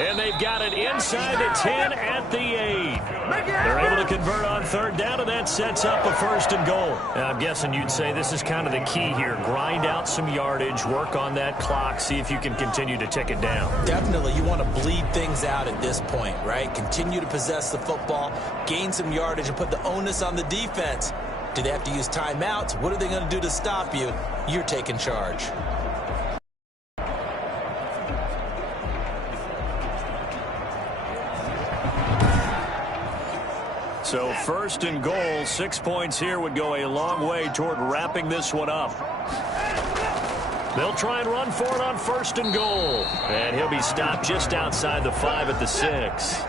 And they've got it inside the 10 at the 8. They're able to convert on 3rd down, and that sets up a 1st and goal. Now, I'm guessing you'd say this is kind of the key here. Grind out some yardage, work on that clock, see if you can continue to tick it down. Definitely. You want to bleed things out at this point, right? Continue to possess the football, gain some yardage, and put the onus on the defense. Do they have to use timeouts? What are they going to do to stop you? You're taking charge. So 1st and goal, 6 points here would go a long way toward wrapping this one up. They'll try and run for it on 1st and goal. And he'll be stopped just outside the 5 at the 6.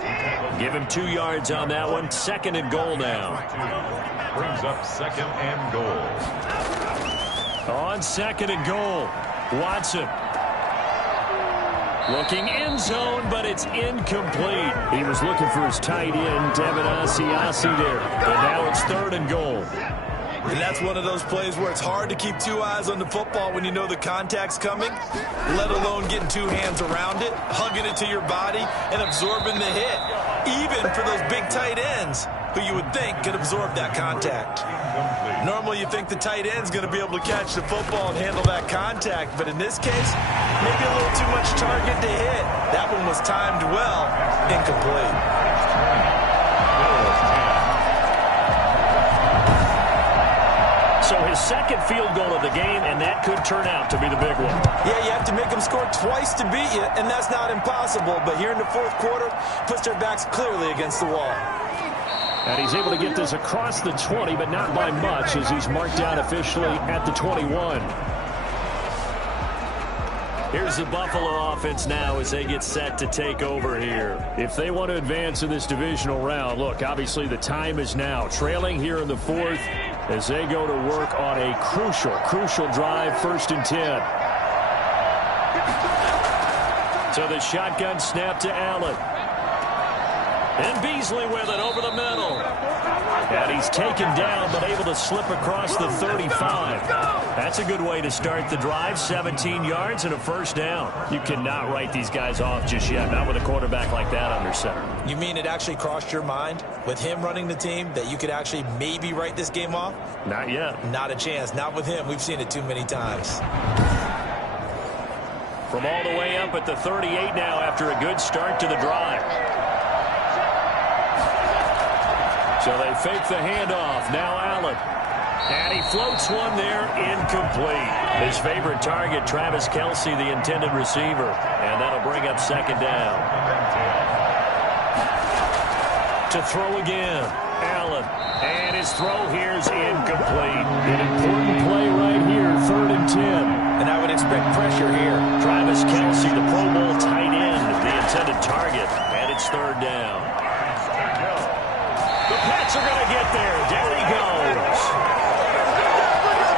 Give him 2 yards on that one. 2nd and goal now. Brings up 2nd and goal. On 2nd and goal, Watson. Looking end zone, but it's incomplete. He was looking for his tight end, Devin Asiasi there. But now it's 3rd and goal. And that's one of those plays where it's hard to keep 2 eyes on the football when you know the contact's coming, let alone getting 2 hands around it, hugging it to your body, and absorbing the hit. Even for those big tight ends who you would think could absorb that contact. Normally you think the tight end's going to be able to catch the football and handle that contact, but in this case, maybe a little too much target to hit. That one was timed well, incomplete. So his second field goal of the game, and that could turn out to be the big one. Yeah, you have to make them score twice to beat you, and that's not impossible. But here in the fourth quarter, puts their backs clearly against the wall. And he's able to get this across the 20, but not by much, as he's marked down officially at the 21. Here's the Buffalo offense now as they get set to take over here. If they want to advance in this divisional round, look, obviously the time is now. Trailing here in the fourth as they go to work on a crucial drive, 1st and 10. So the shotgun snap to Allen. And Beasley with it over the middle. And he's taken down, but able to slip across the 35. That's a good way to start the drive. 17 yards and a 1st down. You cannot write these guys off just yet, not with a quarterback like that under center. You mean it actually crossed your mind with him running the team that you could actually maybe write this game off? Not yet. Not a chance. Not with him. We've seen it too many times. From all the way up at the 38 now after a good start to the drive. So they fake the handoff. Now Allen. And he floats one there, incomplete. His favorite target, Travis Kelce, the intended receiver. And that'll bring up 2nd down. To throw again. Allen. And his throw here is incomplete. An important play right here, 3rd and 10. And I would expect pressure here. Travis Kelce, the Pro Bowl tight end, the intended target. And it's 3rd down. The Pats are going to get there. Down he goes.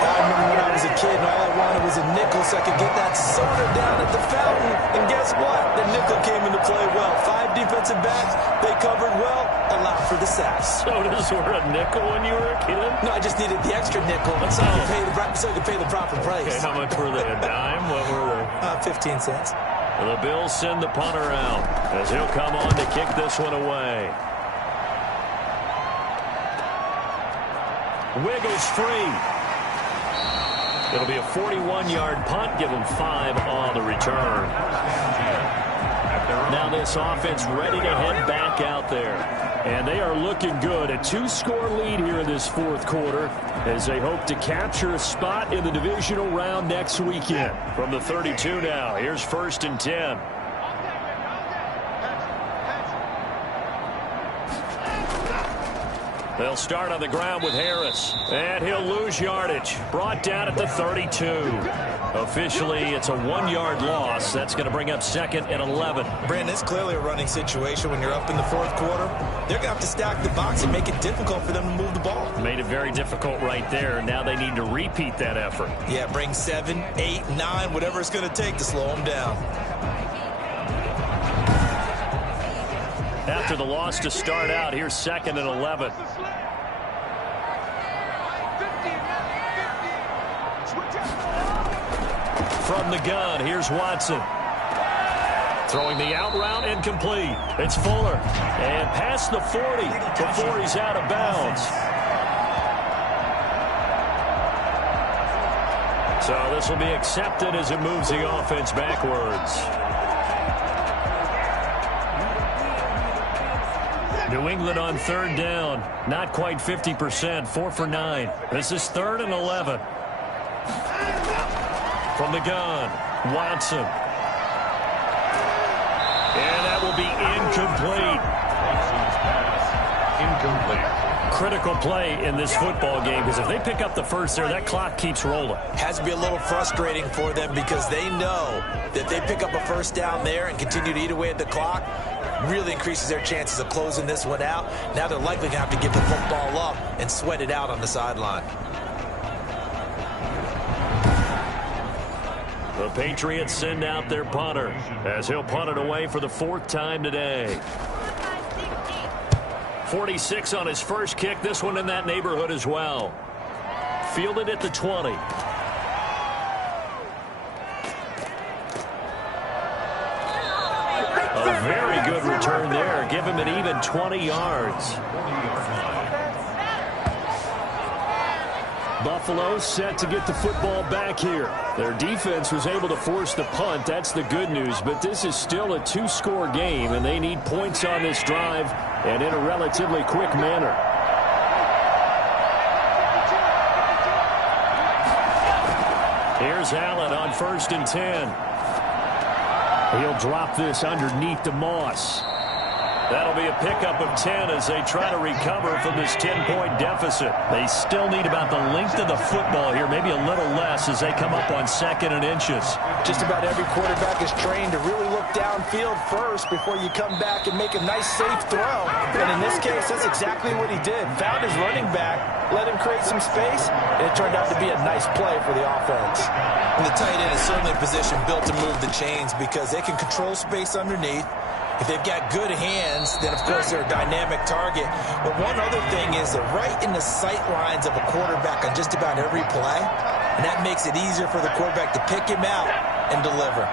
I remember when I was a kid and all I wanted was a nickel so I could get that soda down at the fountain. And guess what? The nickel came into play well. 5 defensive backs. They covered well. Allowed for the sacks. Sodas were a nickel when you were a kid? No, I just needed the extra nickel so I could pay the proper price. Okay, how much were they? A dime? What were they? 15 cents. Well, the Bills send the punter out as he'll come on to kick this one away. Wiggles free. It'll be a 41-yard punt. Give him 5 on the return. Now this offense ready to head back out there. And they are looking good. A 2-score lead here in this fourth quarter as they hope to capture a spot in the divisional round next weekend. From the 32 now, here's 1st and 10. They'll start on the ground with Harris. And he'll lose yardage. Brought down at the 32. Officially, it's a 1-yard loss. That's going to bring up 2nd and 11. Brandon, it's clearly a running situation when you're up in the fourth quarter. They're going to have to stack the box and make it difficult for them to move the ball. Made it very difficult right there. Now they need to repeat that effort. Yeah, bring 7, 8, 9, whatever it's going to take to slow them down. After the loss to start out, here's 2nd and 11. From the gun, here's Watson. Throwing the out route, incomplete. It's Fuller. And past the 40 before he's out of bounds. So this will be accepted as it moves the offense backwards. New England on 3rd down. Not quite 50%. 4 for 9. This is 3rd and 11. From the gun, Watson. And that will be incomplete. Critical play in this football game because if they pick up the first there, that clock keeps rolling. Has to be a little frustrating for them because they know that they pick up a 1st down there and continue to eat away at the clock. Really increases their chances of closing this one out. Now they're likely going to have to give the football up and sweat it out on the sideline. The Patriots send out their punter as he'll punt it away for the 4th time today. 46 on his first kick. This one in that neighborhood as well. Fielded at the 20. A very good return there. Give him an even 20 yards. Buffalo set to get the football back here. Their defense was able to force the punt. That's the good news. But this is still a 2-score game, and they need points on this drive and in a relatively quick manner. Here's Allen on 1st and 10. He'll drop this underneath to Moss. That'll be a pickup of 10 as they try to recover from this 10-point deficit. They still need about the length of the football here, maybe a little less as they come up on 2nd and inches. Just about every quarterback is trained to really look downfield first before you come back and make a nice, safe throw. And in this case, that's exactly what he did. Found his running back, let him create some space, and it turned out to be a nice play for the offense. And the tight end is certainly a position built to move the chains because they can control space underneath. If they've got good hands, then, of course, they're a dynamic target. But one other thing is they're right in the sight lines of a quarterback on just about every play, and that makes it easier for the quarterback to pick him out and deliver.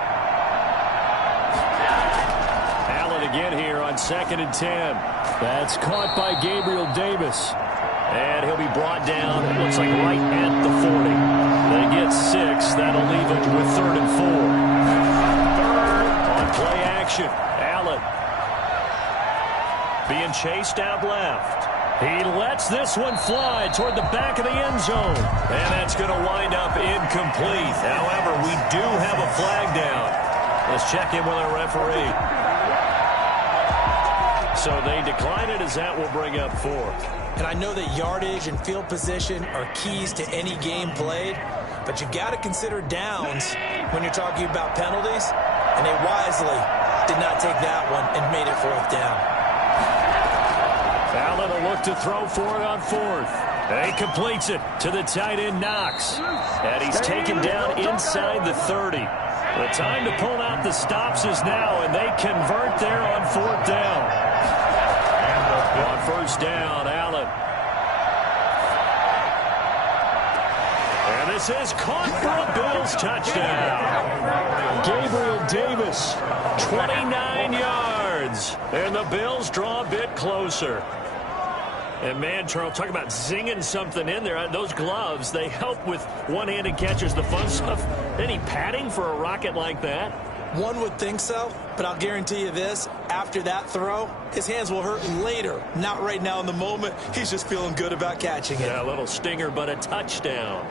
Allen again here on 2nd and 10. That's caught by Gabriel Davis. And he'll be brought down, it looks like right at the 40. They get 6. That'll leave them with 3rd and 4. On play action. Allen being chased out left. He lets this one fly toward the back of the end zone. And that's going to wind up incomplete. However, we do have a flag down. Let's check in with our referee. So they decline it as that will bring up 4. And I know that yardage and field position are keys to any game played, but you've got to consider downs when you're talking about penalties, and they wisely did not take that one and made it 4th down. Allen will look to throw for it on 4th. He completes it to the tight end Knox. And he's taken down inside the 30. The time to pull out the stops is now, and they convert there on 4th down. On 1st down, Allen. And this is caught for a Bills touchdown. Gabriel Davis, 29 yards. And the Bills draw a bit closer. And man, Charles, talk about zinging something in there. Those gloves, they help with one-handed catches, the fun stuff. Any padding for a rocket like that? One would think so, but I'll guarantee you this. After that throw, his hands will hurt later. Not right now in the moment. He's just feeling good about catching it. Yeah, a little stinger, but a touchdown.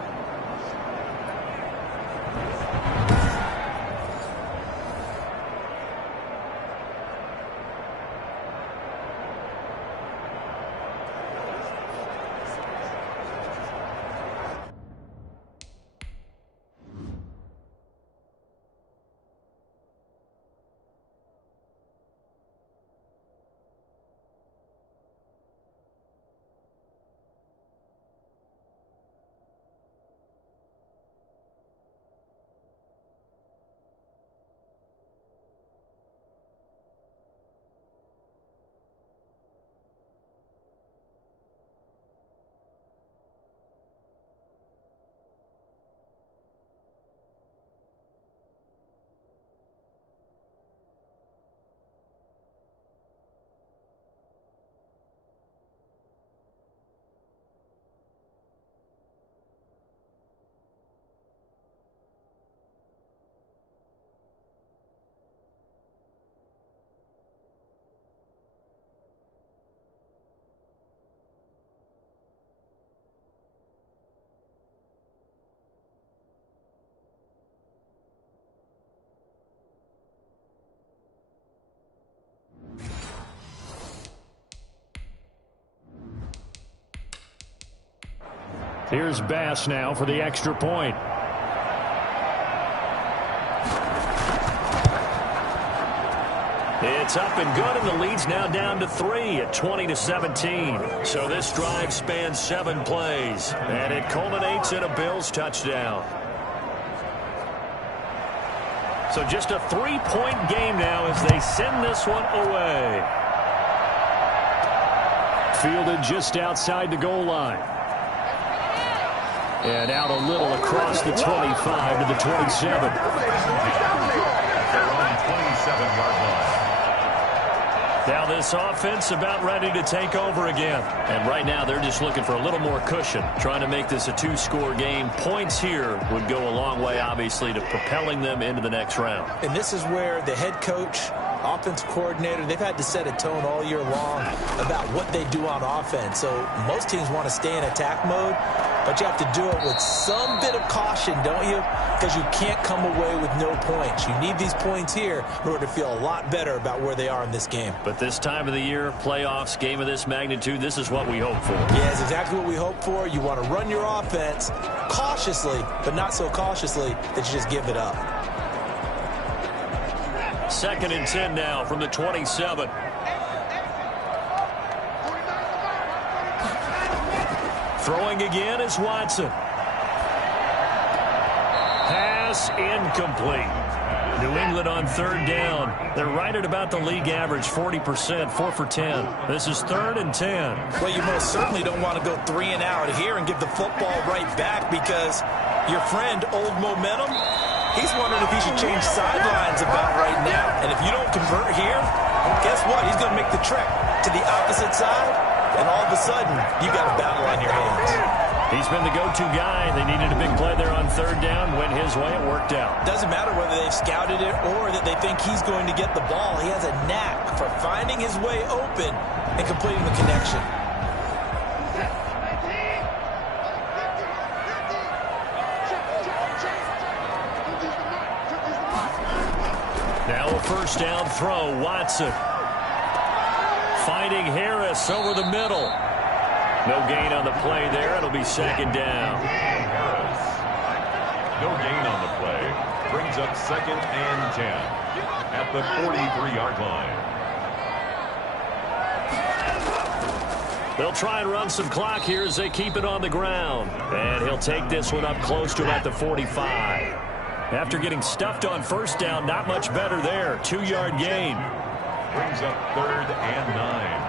Here's Bass now for the extra point. It's up and good, and the lead's now down to 3 at 20-17. So this drive spans 7 plays, and it culminates in a Bills touchdown. So just a 3-point game now as they send this one away. Fielded just outside the goal line. And out a little across the 25 to the 27. Their own 27-yard line. Now this offense about ready to take over again. And right now they're just looking for a little more cushion, trying to make this a 2-score game. Points here would go a long way, obviously, to propelling them into the next round. And this is where the head coach, offensive coordinator, they've had to set a tone all year long about what they do on offense. So most teams want to stay in attack mode. but you have to do it with some bit of caution, don't you? Because you can't come away with no points. You need these points here in order to feel a lot better about where they are in this game. But this time of the year, playoffs, game of this magnitude, this is what we hope for. Yeah, it's exactly what we hope for. You want to run your offense cautiously, but not so cautiously that you just give it up. 2nd and 10 now from the 27. Throwing again is Watson. Pass incomplete. New England on 3rd down. They're right at about the league average, 40%, 4 for 10. This is 3rd and 10. Well, you most certainly don't want to go 3 and out here and give the football right back because your friend, Old Momentum, he's wondering if he should change sidelines about right now. And if you don't convert here, guess what? He's going to make the trek to the opposite side, and all of a sudden, you got a battle on your hands. He's been the go-to guy. They needed a big play there on 3rd down. Went his way. It worked out. Doesn't matter whether they've scouted it or that they think he's going to get the ball. He has a knack for finding his way open and completing the connection. Now a 1st down throw. Watson finding Harris over the middle. No gain on the play there. It'll be 2nd down. Harris. No gain on the play. Brings up 2nd and 10 at the 43-yard line. They'll try and run some clock here as they keep it on the ground. And he'll take this one up close to about the 45. After getting stuffed on 1st down, not much better there. 2-yard gain. Brings up 3rd and 9.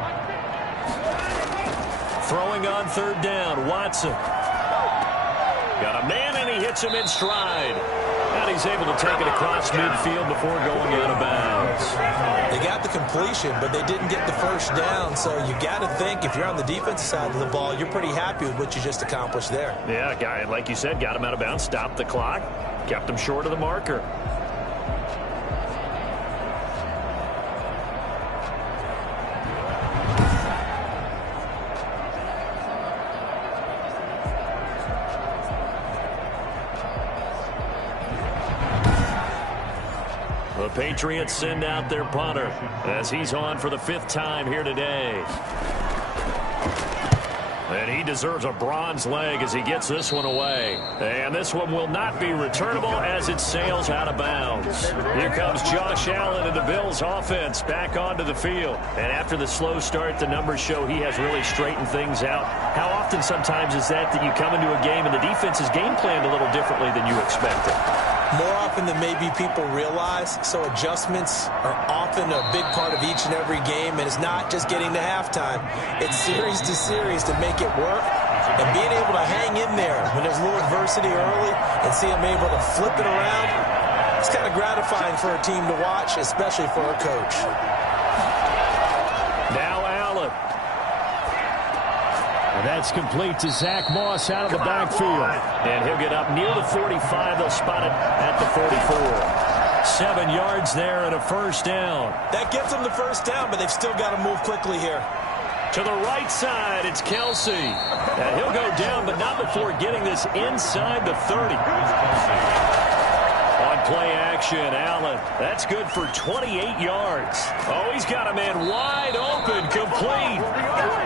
Throwing on 3rd down, Watson. Got a man, and he hits him in stride. And he's able to take it across midfield before going out of bounds. They got the completion, but they didn't get the 1st down. So you got to think if you're on the defensive side of the ball, you're pretty happy with what you just accomplished there. Yeah, guy, like you said, got him out of bounds, stopped the clock, kept him short of the marker. The Patriots send out their punter as he's on for the 5th time here today. And he deserves a bronze leg as he gets this one away. And this one will not be returnable as it sails out of bounds. Here comes Josh Allen and the Bills offense back onto the field. And after the slow start, the numbers show he has really straightened things out. How often sometimes is that you come into a game and the defense is game planned a little differently than you expected? More often than maybe people realize, so adjustments are often a big part of each and every game, and it's not just getting to halftime. It's series to series to make it work, and being able to hang in there when there's a little adversity early and see them able to flip it around, it's kind of gratifying for a team to watch, especially for a coach. Now Allen. And that's complete to Zach Moss out of the backfield. And he'll get up near the 45. They'll spot it at the 44. 7 yards there and a 1st down. That gets them the 1st down, but they've still got to move quickly here. To the right side, it's Kelsey. And he'll go down, but not before getting this inside the 30. On play action, Allen. That's good for 28 yards. Oh, he's got a man wide open, complete.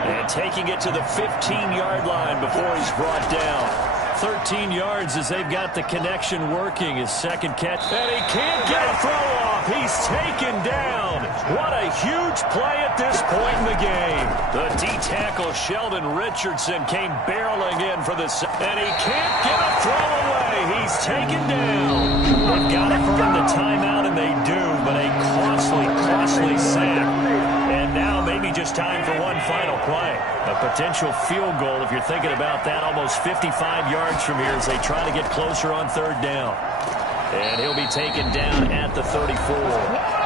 And taking it to the 15-yard line before he's brought down. 13 yards as they've got the connection working. His 2nd catch. And he can't get a throw off. He's taken down. What a huge play at this point in the game. The D-tackle Sheldon Richardson came barreling in for this. And he can't get a throw away. He's taken down. They've got to burn the timeout, and they do. But a costly sack. And now maybe just time for one final play. A potential field goal if you're thinking about that. Almost 55 yards from here as they try to get closer on 3rd down. And he'll be taken down at the 34.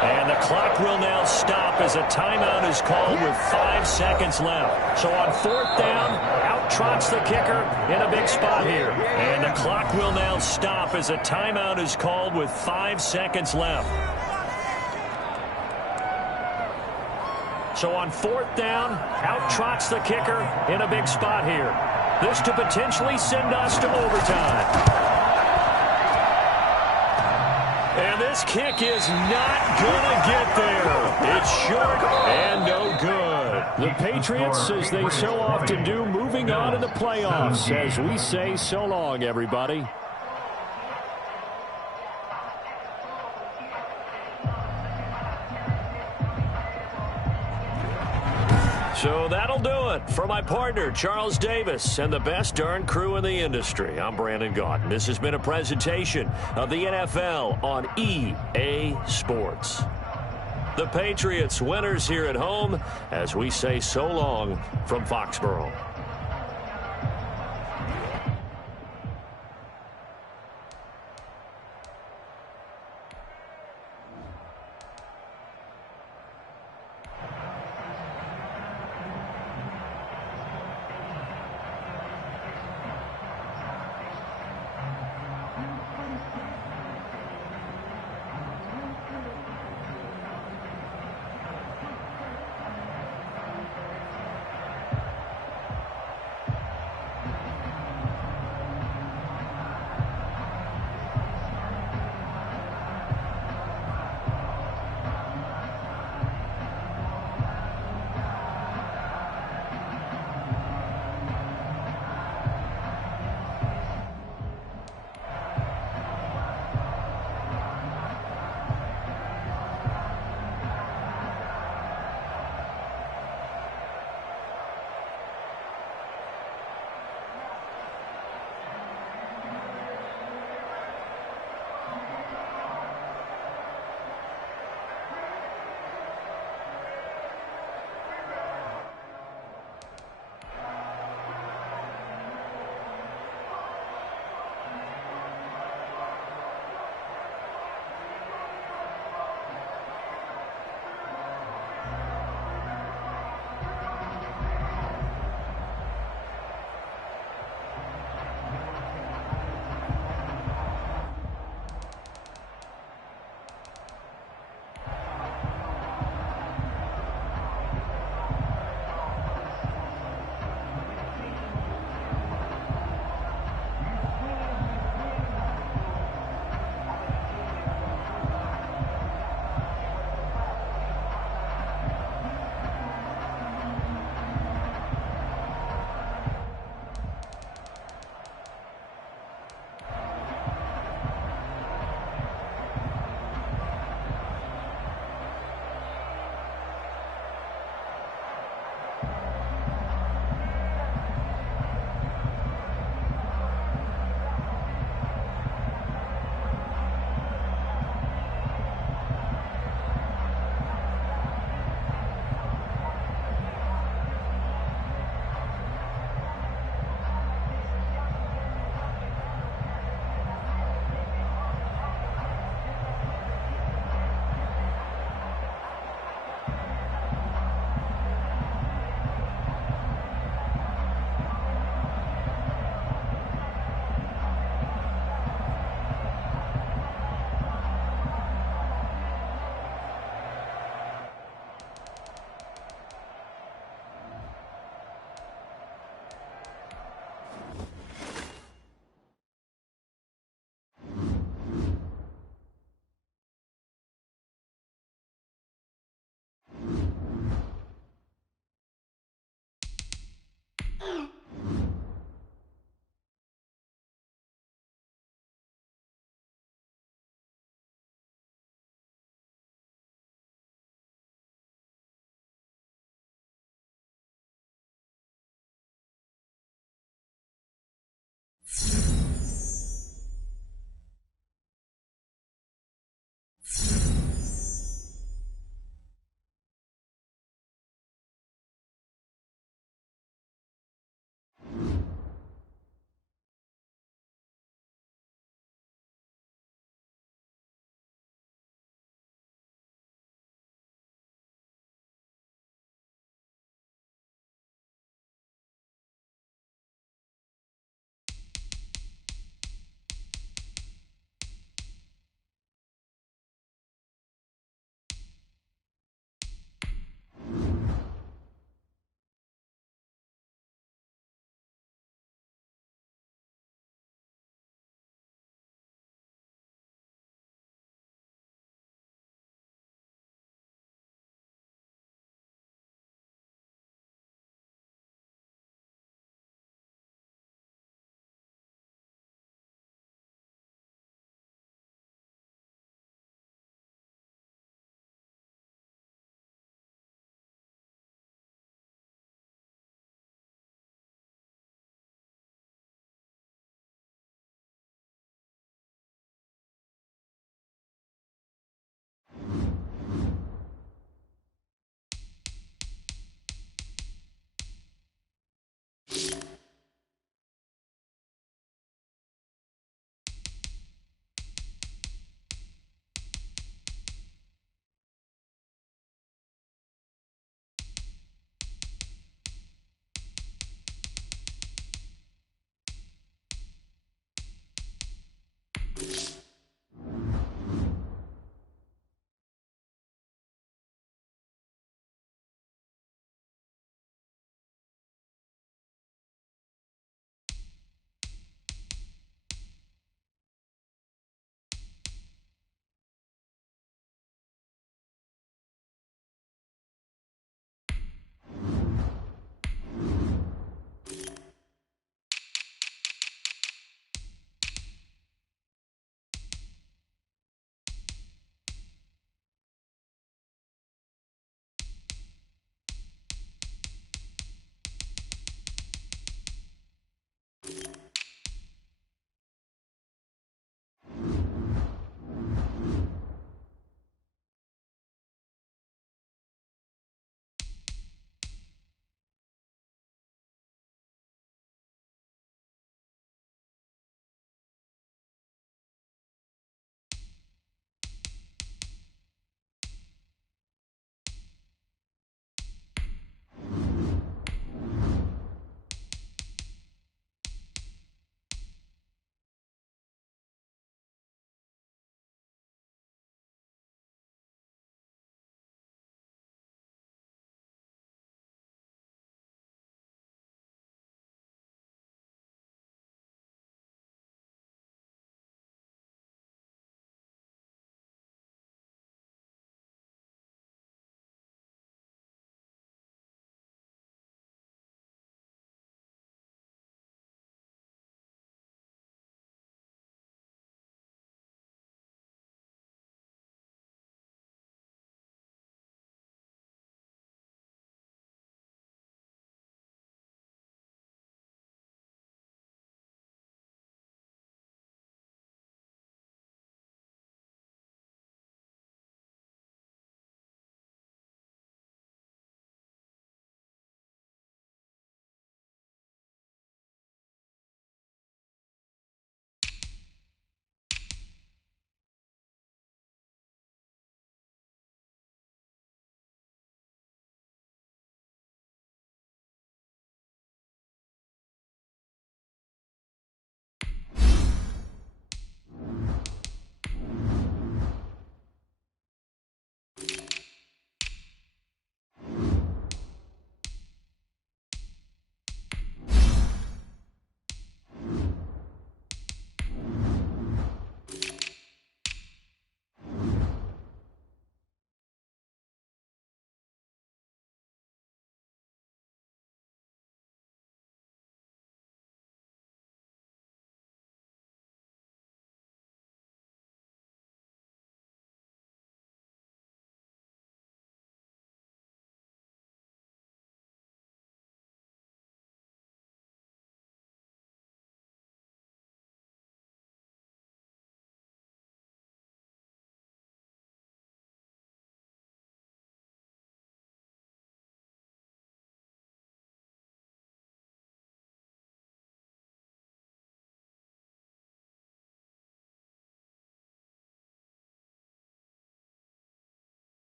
And the clock will now stop as a timeout is called with 5 seconds left. So on 4th down, out trots the kicker in a big spot here. And the clock will now stop as a timeout is called with 5 seconds left. So on 4th down, out trots the kicker in a big spot here. This to potentially send us to overtime. And this kick is not going to get there. It's short and no good. The Patriots, as they so often do, moving on in the playoffs as we say so long, everybody. So that'll do it for my partner, Charles Davis, and the best darn crew in the industry. I'm Brandon Gaudin. This has been a presentation of the NFL on EA Sports. The Patriots winners here at home as we say so long from Foxborough.